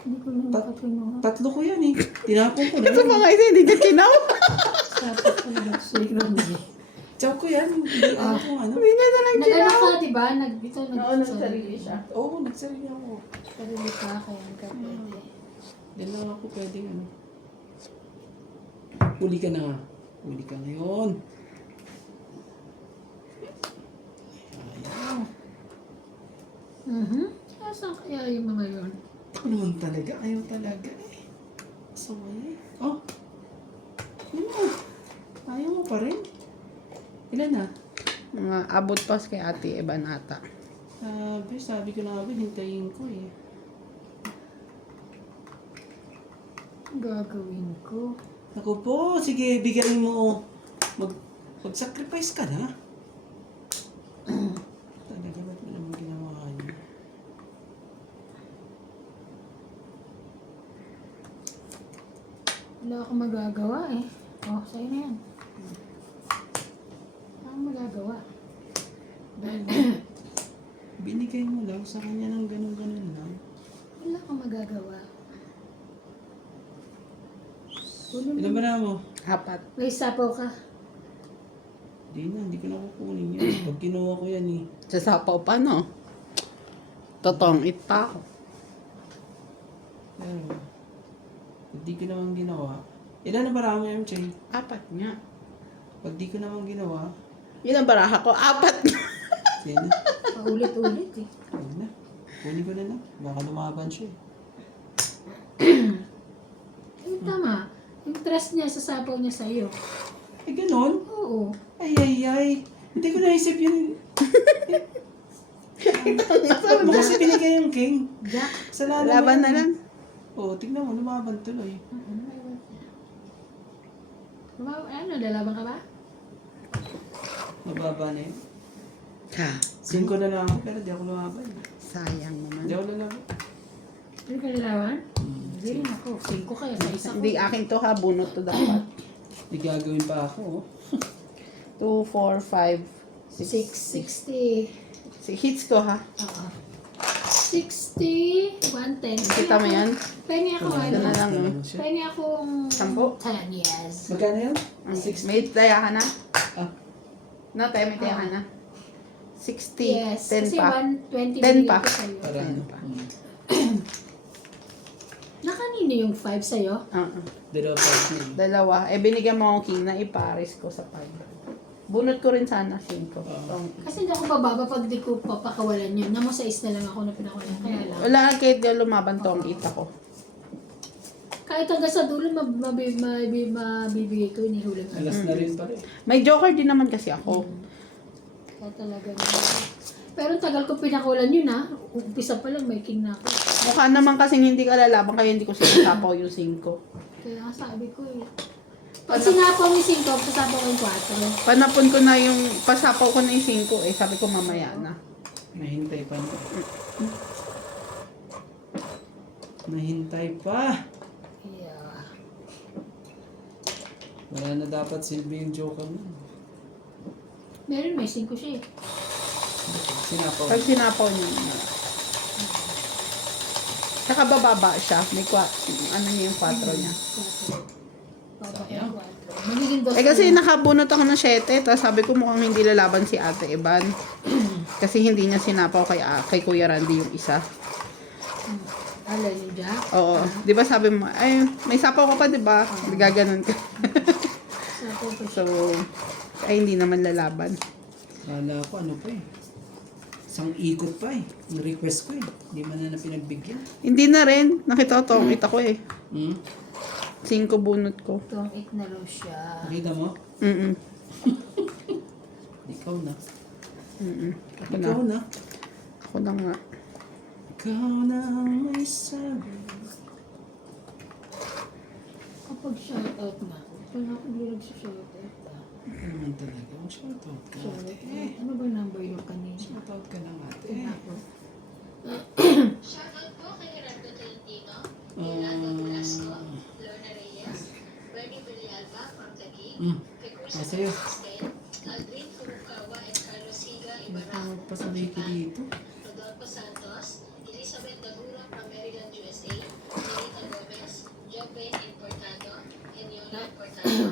Hindi ko na nakakinuha. 3 ko yan eh. Tinapon ko na Ito yan. mga isa, hindi ka kinaw. Sabi ko na si Randy. Chow ko yan. Hindi ako kung ano. Hindi niya na lang Nag-ano kinaw. ka, di ba? Ito, Oo, nagsarili siya. Oo, nagsarili ako. Sarili ka, kaya ka pwede. Yan lang ako pwedeng ano. Huli ka na nga. Huli ka ngayon. Ayaw. Saan kaya yung mga yun? Ito naman talaga. Ayaw talaga eh. Saway eh. Oh. Ano mo? Ayaw mo pa rin. Ilan na? Mga abot pas kay ate Eban ata. Sabi ko na nga ba, hintayin ko eh. Gagawin ko. Ako po, sige, bigyan mo. Mag-sacrifice ka na. Talaga, ba't mo naman ginawa niya? Wala akong magagawa eh. Oh, sa'yo na yan. Wala akong magagawa. Binigay mo lang sa kanya ng ganun-ganun lang. Wala akong magagawa. Kunin Ilan mo. ba na mo? 4. May sapaw ka. Hindi ko na kukunin yan. Pag kinuha ko yan eh. Sa sapaw pa, no? Totoong it pa ako. Pero, pag di ko naman ginawa. Ilan na barama mo, MJ? 4 nga. Pag di ko naman ginawa, Yun ang baraha ko. 4. sige na. Paulit-ulit eh. Huwag na. Kunin ko na lang. Baka lumaban siya eh. Yung tama. Yung trust niya sa sapaw niya sa'yo. Eh, ganun? Oo. Ay, ay, ay. Hindi ko naisip yun. Mo kasi binigay yung king. Jack. Sa lalaban. Laban na lang. Oo, tignan mo, lumaban tuloy. Ano, lalaban ka ba? Mababa na yun. Ha. 5 na lang ako, pero di ako lumaban. Sayang naman. Di ako lalaban. Hindi ka lalaban? Hindi rin ako. 5 kaya sa isa ko. Hindi akin to ha. Bunot to dapat. Di gagawin pa ako. 2, 4, 5, 660. 6 hits ko ha. Oo. 60, 110. Kita mo yan? Penny ako, Ito na lang, no? Penny akong 10? 10, yes. Magkano yun? 6. May taya ka na? Ah, No, tayo may taya ka na. 60. Yes. 10 Kasi pa. 120 10 binigay pa. ko sa'yo. para ano? pa. Na kanino yung 5 sa'yo? Dalawa pa yun. Dalawa. Eh, binigyan mo akong king na ipares ko sa 5. Bunot ko rin sana 5. Kasi hindi ako bababa pag di ko papakawalan yun. Namo sa is na lang ako na pinakawalan. Kaya lang. Wala kahit di lumaban tong kita ko. Kahit hanggang sa dulo, mabibigay ko, inihuli ko. Alas na rin pala eh. May joker din naman kasi ako. Kaya talaga pero tagal ko pinakawalan yun ha. Umpisa pa lang, may king na ako. Mukha naman kasing hindi ka lalaban kaya hindi ko sinasapaw yung 5. Kaya nga sabi ko eh. Pag sinapaw yung 5, sasapaw ko yung 4. Panapon ko na yung, pasapaw ko na yung 5 eh. Sabi ko mamaya na. Nahintay pa na. Nahintay pa. Yeah. Wala na dapat silbi yung joker mo. Meron, may 5 siya eh. Sinapaw. Pag sinapaw niya, saka bababa siya. May ano niya yung 4 niya. 4. Baba yung 4. Magiging 2. Eh kasi nakabunot ako ng 7, tapos sabi ko mukhang hindi lalaban si Ate Evan. Kasi hindi niya sinapaw kay Kuya Randy yung isa. Alay yung Jack. Oo. Di ba sabi mo, ay, may sapaw ka pa, di ba? Gaganon ka. Sapaw pa siya. So, ay hindi naman lalaban. Kala ko ano pa eh. Isang ikot pa eh. Yung request ko eh. Hindi man na pinagbigyan. Hindi na rin. Nakita ko to, kita ko eh. Hmm? 5 bunot ko. Itong 8 na raw siya. Nakita mo? Mm-mm. Ikaw na. Mm-mm. Ako na. Ikaw na. Ako na nga. Ikaw na ang may sabi. Kapag shoutout na, wala akong lilag sa shoutout ah. Ano naman talaga? Ang shoutout ka. Shoutout. Eh, Ano ba number yung kanina? shoutout ka na ate. Ako. Shoutout po kay Gerardo Tolentino, Milano Velasco, Lorna Reyes, Bernie Villalba from Taguig, kay Cruz Sa'yo. Agustin, Aldrin Furukawa and Carlos Higa Ibarra Tawag pa sa from Ricky Japan, dito. Rodolfo Santos, Elizabeth Dagura from Maryland, USA, Marita Gomez, Jope Importado, Enyola Importado,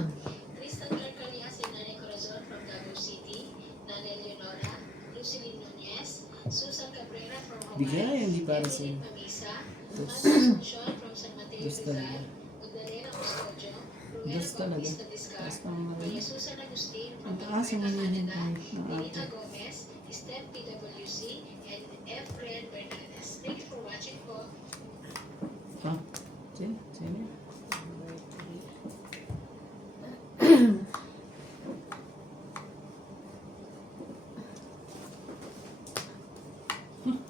Tristan Carcalias and Nanay Corazon from Davao City, Nanay Leonora, Lucilin Nunez, Susan Cabrera from Hawaii, Bigay, hindi para sa Evelyn Pamisa, Dos. Mata Asuncion from San Mateo Dos talaga. Rizal, Magdalena Custodio, Ruel Dos talaga. Bautista Discar, Basta ang Maria Susan Agustin from Ang taas ang Alberta, hinihin Canada, ng Ninita ate. Gomez, Steph PWC, and Efren Bernales. Thank you for watching po. Ha? Sino? Sino?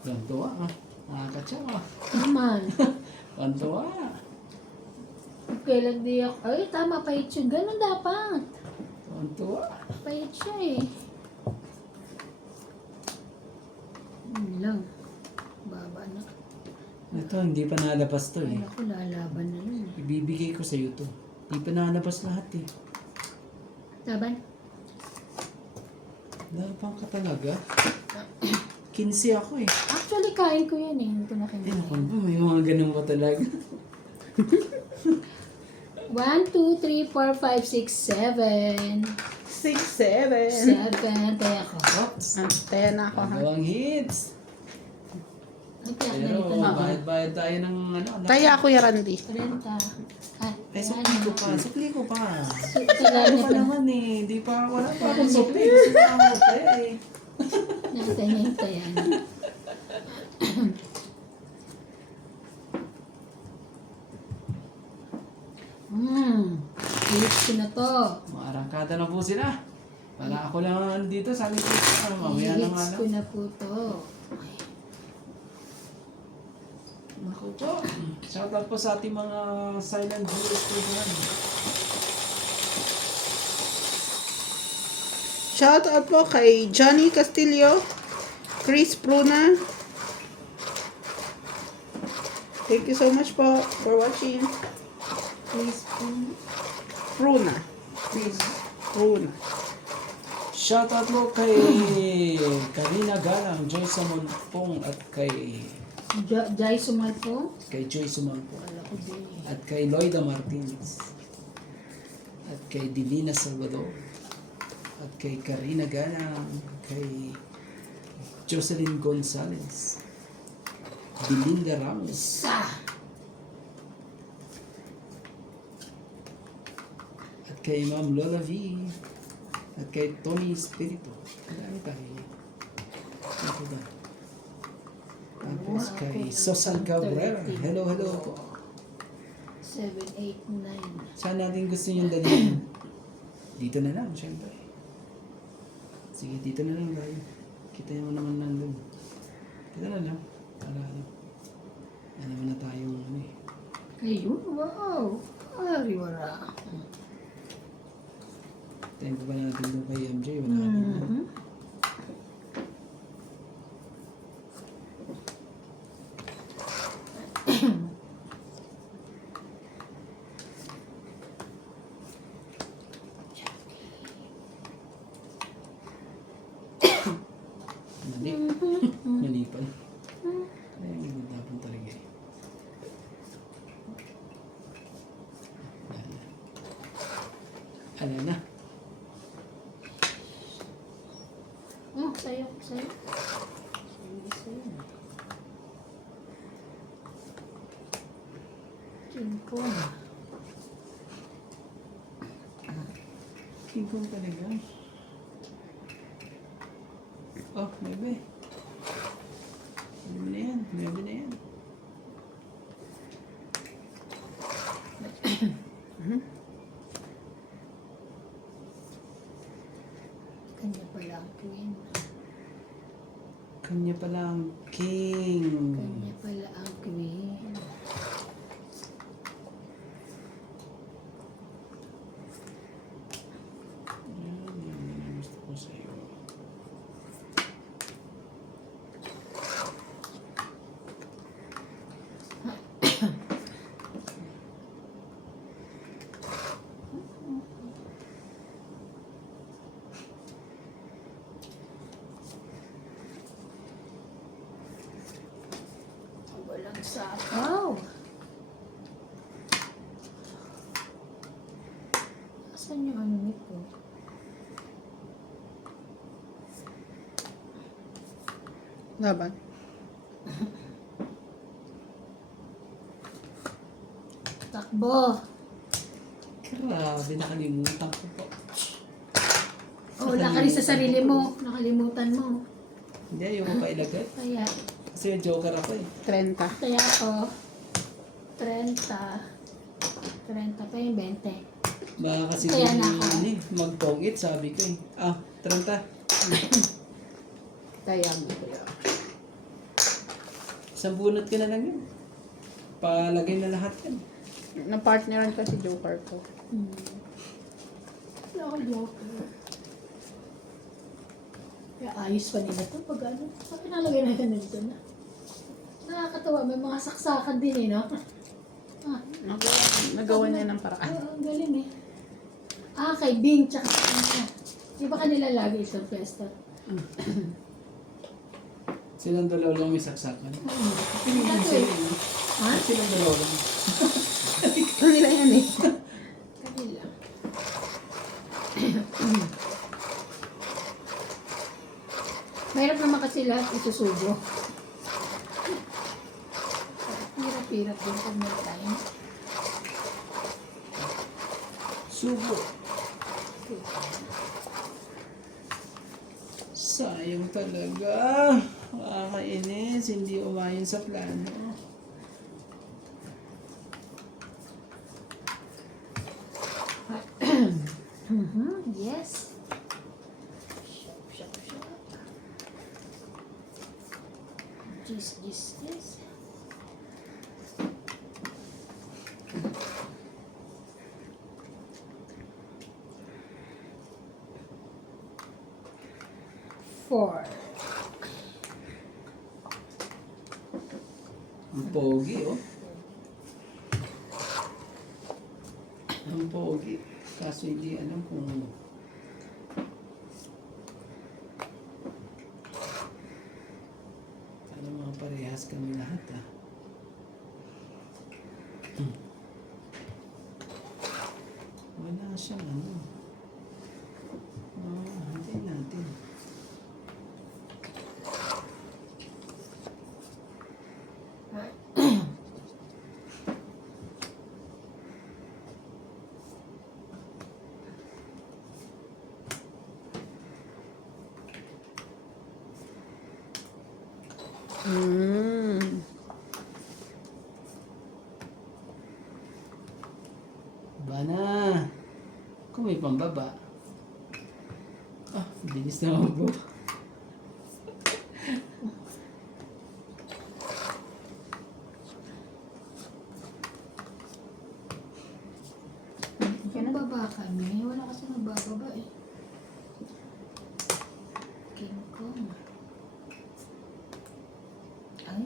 Gantuwa ah. Nakakatsawa. Naman. Gantuwa. Kailan di ako. Ay, tama, pahit yun. Ganun dapat. Gantuwa. Pahit siya eh. Yun lang. Baba na. Ito, hindi pa nalabas to eh. Kaya ko lalaban na yun. Ibibigay ko sa iyo to. Di pa nalabas lahat eh. Laban? Dahil pang ka talaga. 15 ako eh. Actually, kain ko yan eh. Hindi ko na Eh, kinain. naku, may mga ganun pa talaga. 1, 2, 3, 4, 5, 6, 7. 6, 7. 7. Kaya ako. Oops. Taya na ako ha. Magawang hits. Nagkaya Pero ganito na. bayad tayo ng ano. Taya ako ya Randy. Renta. Ah, Ay, sukli ko pa. Sukli ko pa. Sila Ano niya pa pa. naman eh. Di pa, wala pa akong sukli. Gusto na ako tayo eh. Natin niya yung tayan. Hits ko na to. Mga arangkada na po sila. Wala ako lang dito. Sabi ko, mamaya na nga Hits lang. ko na po to. Naku po. Shoutout po sa ating mga silent viewers po dyan. Shout out po kay Johnny Castillo, Chris Pruna. Thank you so much po for watching. Please, Pruna. Chris Pruna. Shoutout po kay Karina Galang, Joy Samonpong at kay Jai Sumal po. Joy Sumonpong. Wala ko din. At kay Loida Martinez. At kay Divina Salvador. At kay Karina Galang. Kay Jocelyn Gonzalez. Belinda Ramos. Sa. At kay Ma'am Lola V. At kay Tony Espiritu. Marami tayo. Ito ba? Tapos kay Sosan Cabrera. Hello, hello po. 7, 8, 9. Saan natin gusto nyo dalhin? Dito na lang, syempre. Sige, dito na lang tayo. Kita mo naman nandun. Dito na lang. Para ano. Ano na tayong ano eh. Ayun, wow. Ariwara. Tayo pa ba natin doon kay MJ? Wala natin. Mali. Mali pa. Ay, hindi ko tapon talaga eh. Ano na? Oh, sa'yo, sa'yo. King Kong. King Kong talaga. Oh, bebe. Ano na yan? Bebe na yan. Kanya pala ang queen. Kanya pala ang king. Kanya pala ang queen. Yan ang gusto ko sa'yo. Walang sapaw. Asan yung ano nito? Laban. Takbo. Grabe, nakalimutan ko po. Oh, wala ka rin sa sarili mo. Nakalimutan mo. Hindi, ayoko pa ilagay. Kaya, Kasi joker ako eh. 30. kaya ako, 30. 30 pa yung 20. Baka kasi Kaya na ako. mag-tongit, sabi ko eh. Ah, 30. Taya mo. Isang bunot ka na lang yun. Palagay na lahat yan. Na-partneran kasi Joker ko. Wala ako joker. Kaya ayos pa nila ito pag ano. Pag pinalagay na ganun dito na. Nakakatawa, may mga saksakan din eh, no? Ah, Nagawa niya ng paraan. Oo, ang galing eh. Kay Bing, tsaka sa kanya. Di ba kanila lagi sa pwesto? Silang dalawa lang may saksakan. Pinigil Ito sila eh. eh. Ha? Silang dalawa lang. Ano nila yan eh? Kanila. Mahirap naman kasi lahat isusubo. Hirap-hirap din pag may time. Subo. Sayang talaga. Makakainis. Hindi umayon sa plano. Yes. Shop. Yes. Four. Ang pogi, oh. Ang pogi. Kaso hindi alam kung ano mga parehas kami lahat, ah. Wala siyang ano. Hintayin natin. Mm. Bana. Kung may pambaba. Bilis na mag-go. Baba kami. Wala kasi nagbababa eh. King Kong. Ay.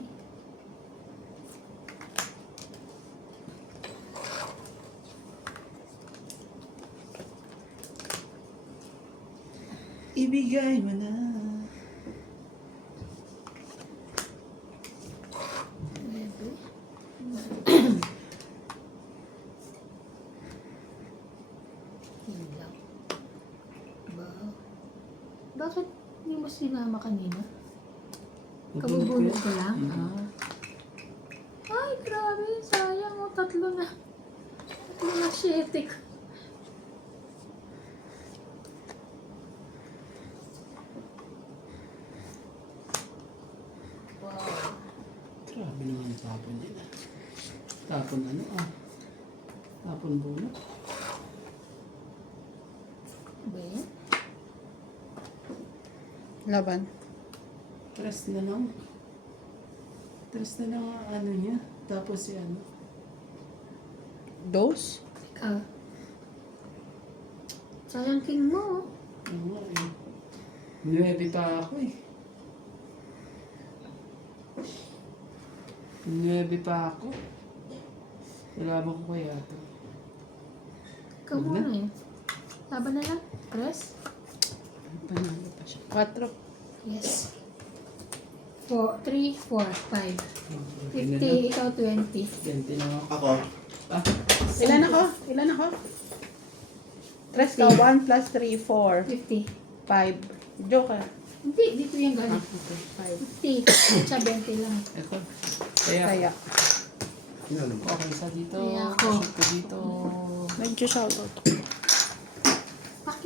Ibigay mo na. Lebe. Yun lang. Bakit hindi mo sinama kanina? Kabubunot ko lang? Ay, grabe. Sayang mo. Tatlo na 7 ko. Wow. Grabe naman yung tapon din, ah. Tapon ano, ah. Tapon bunot. Ba yan? Laban. Tres na lang. Tres na lang ang ano niya. Tapos si ano. Dos? Ikaw. Sayang king mo. Ano nga eh. 9 pa ako eh. 9 pa ako. Wala ba ko kaya ito? Ikaw Wag na. muna eh. Laban na lang. Press. Panalo pa siya. 4. Yes. 4, 3, 4, 5. Okay na 50, lang. ikaw 20. 20 lang ako. Ah, Ilan ako? 3 ka. 1 plus 3, 4. 50. 5. Joke ka. Hindi, dito yung galing. Okay. 50. Sa 20 lang. ito. Kaya, Kaya. okay sa dito. Kaya ako. Shoot ko dito. Nag-shoutout.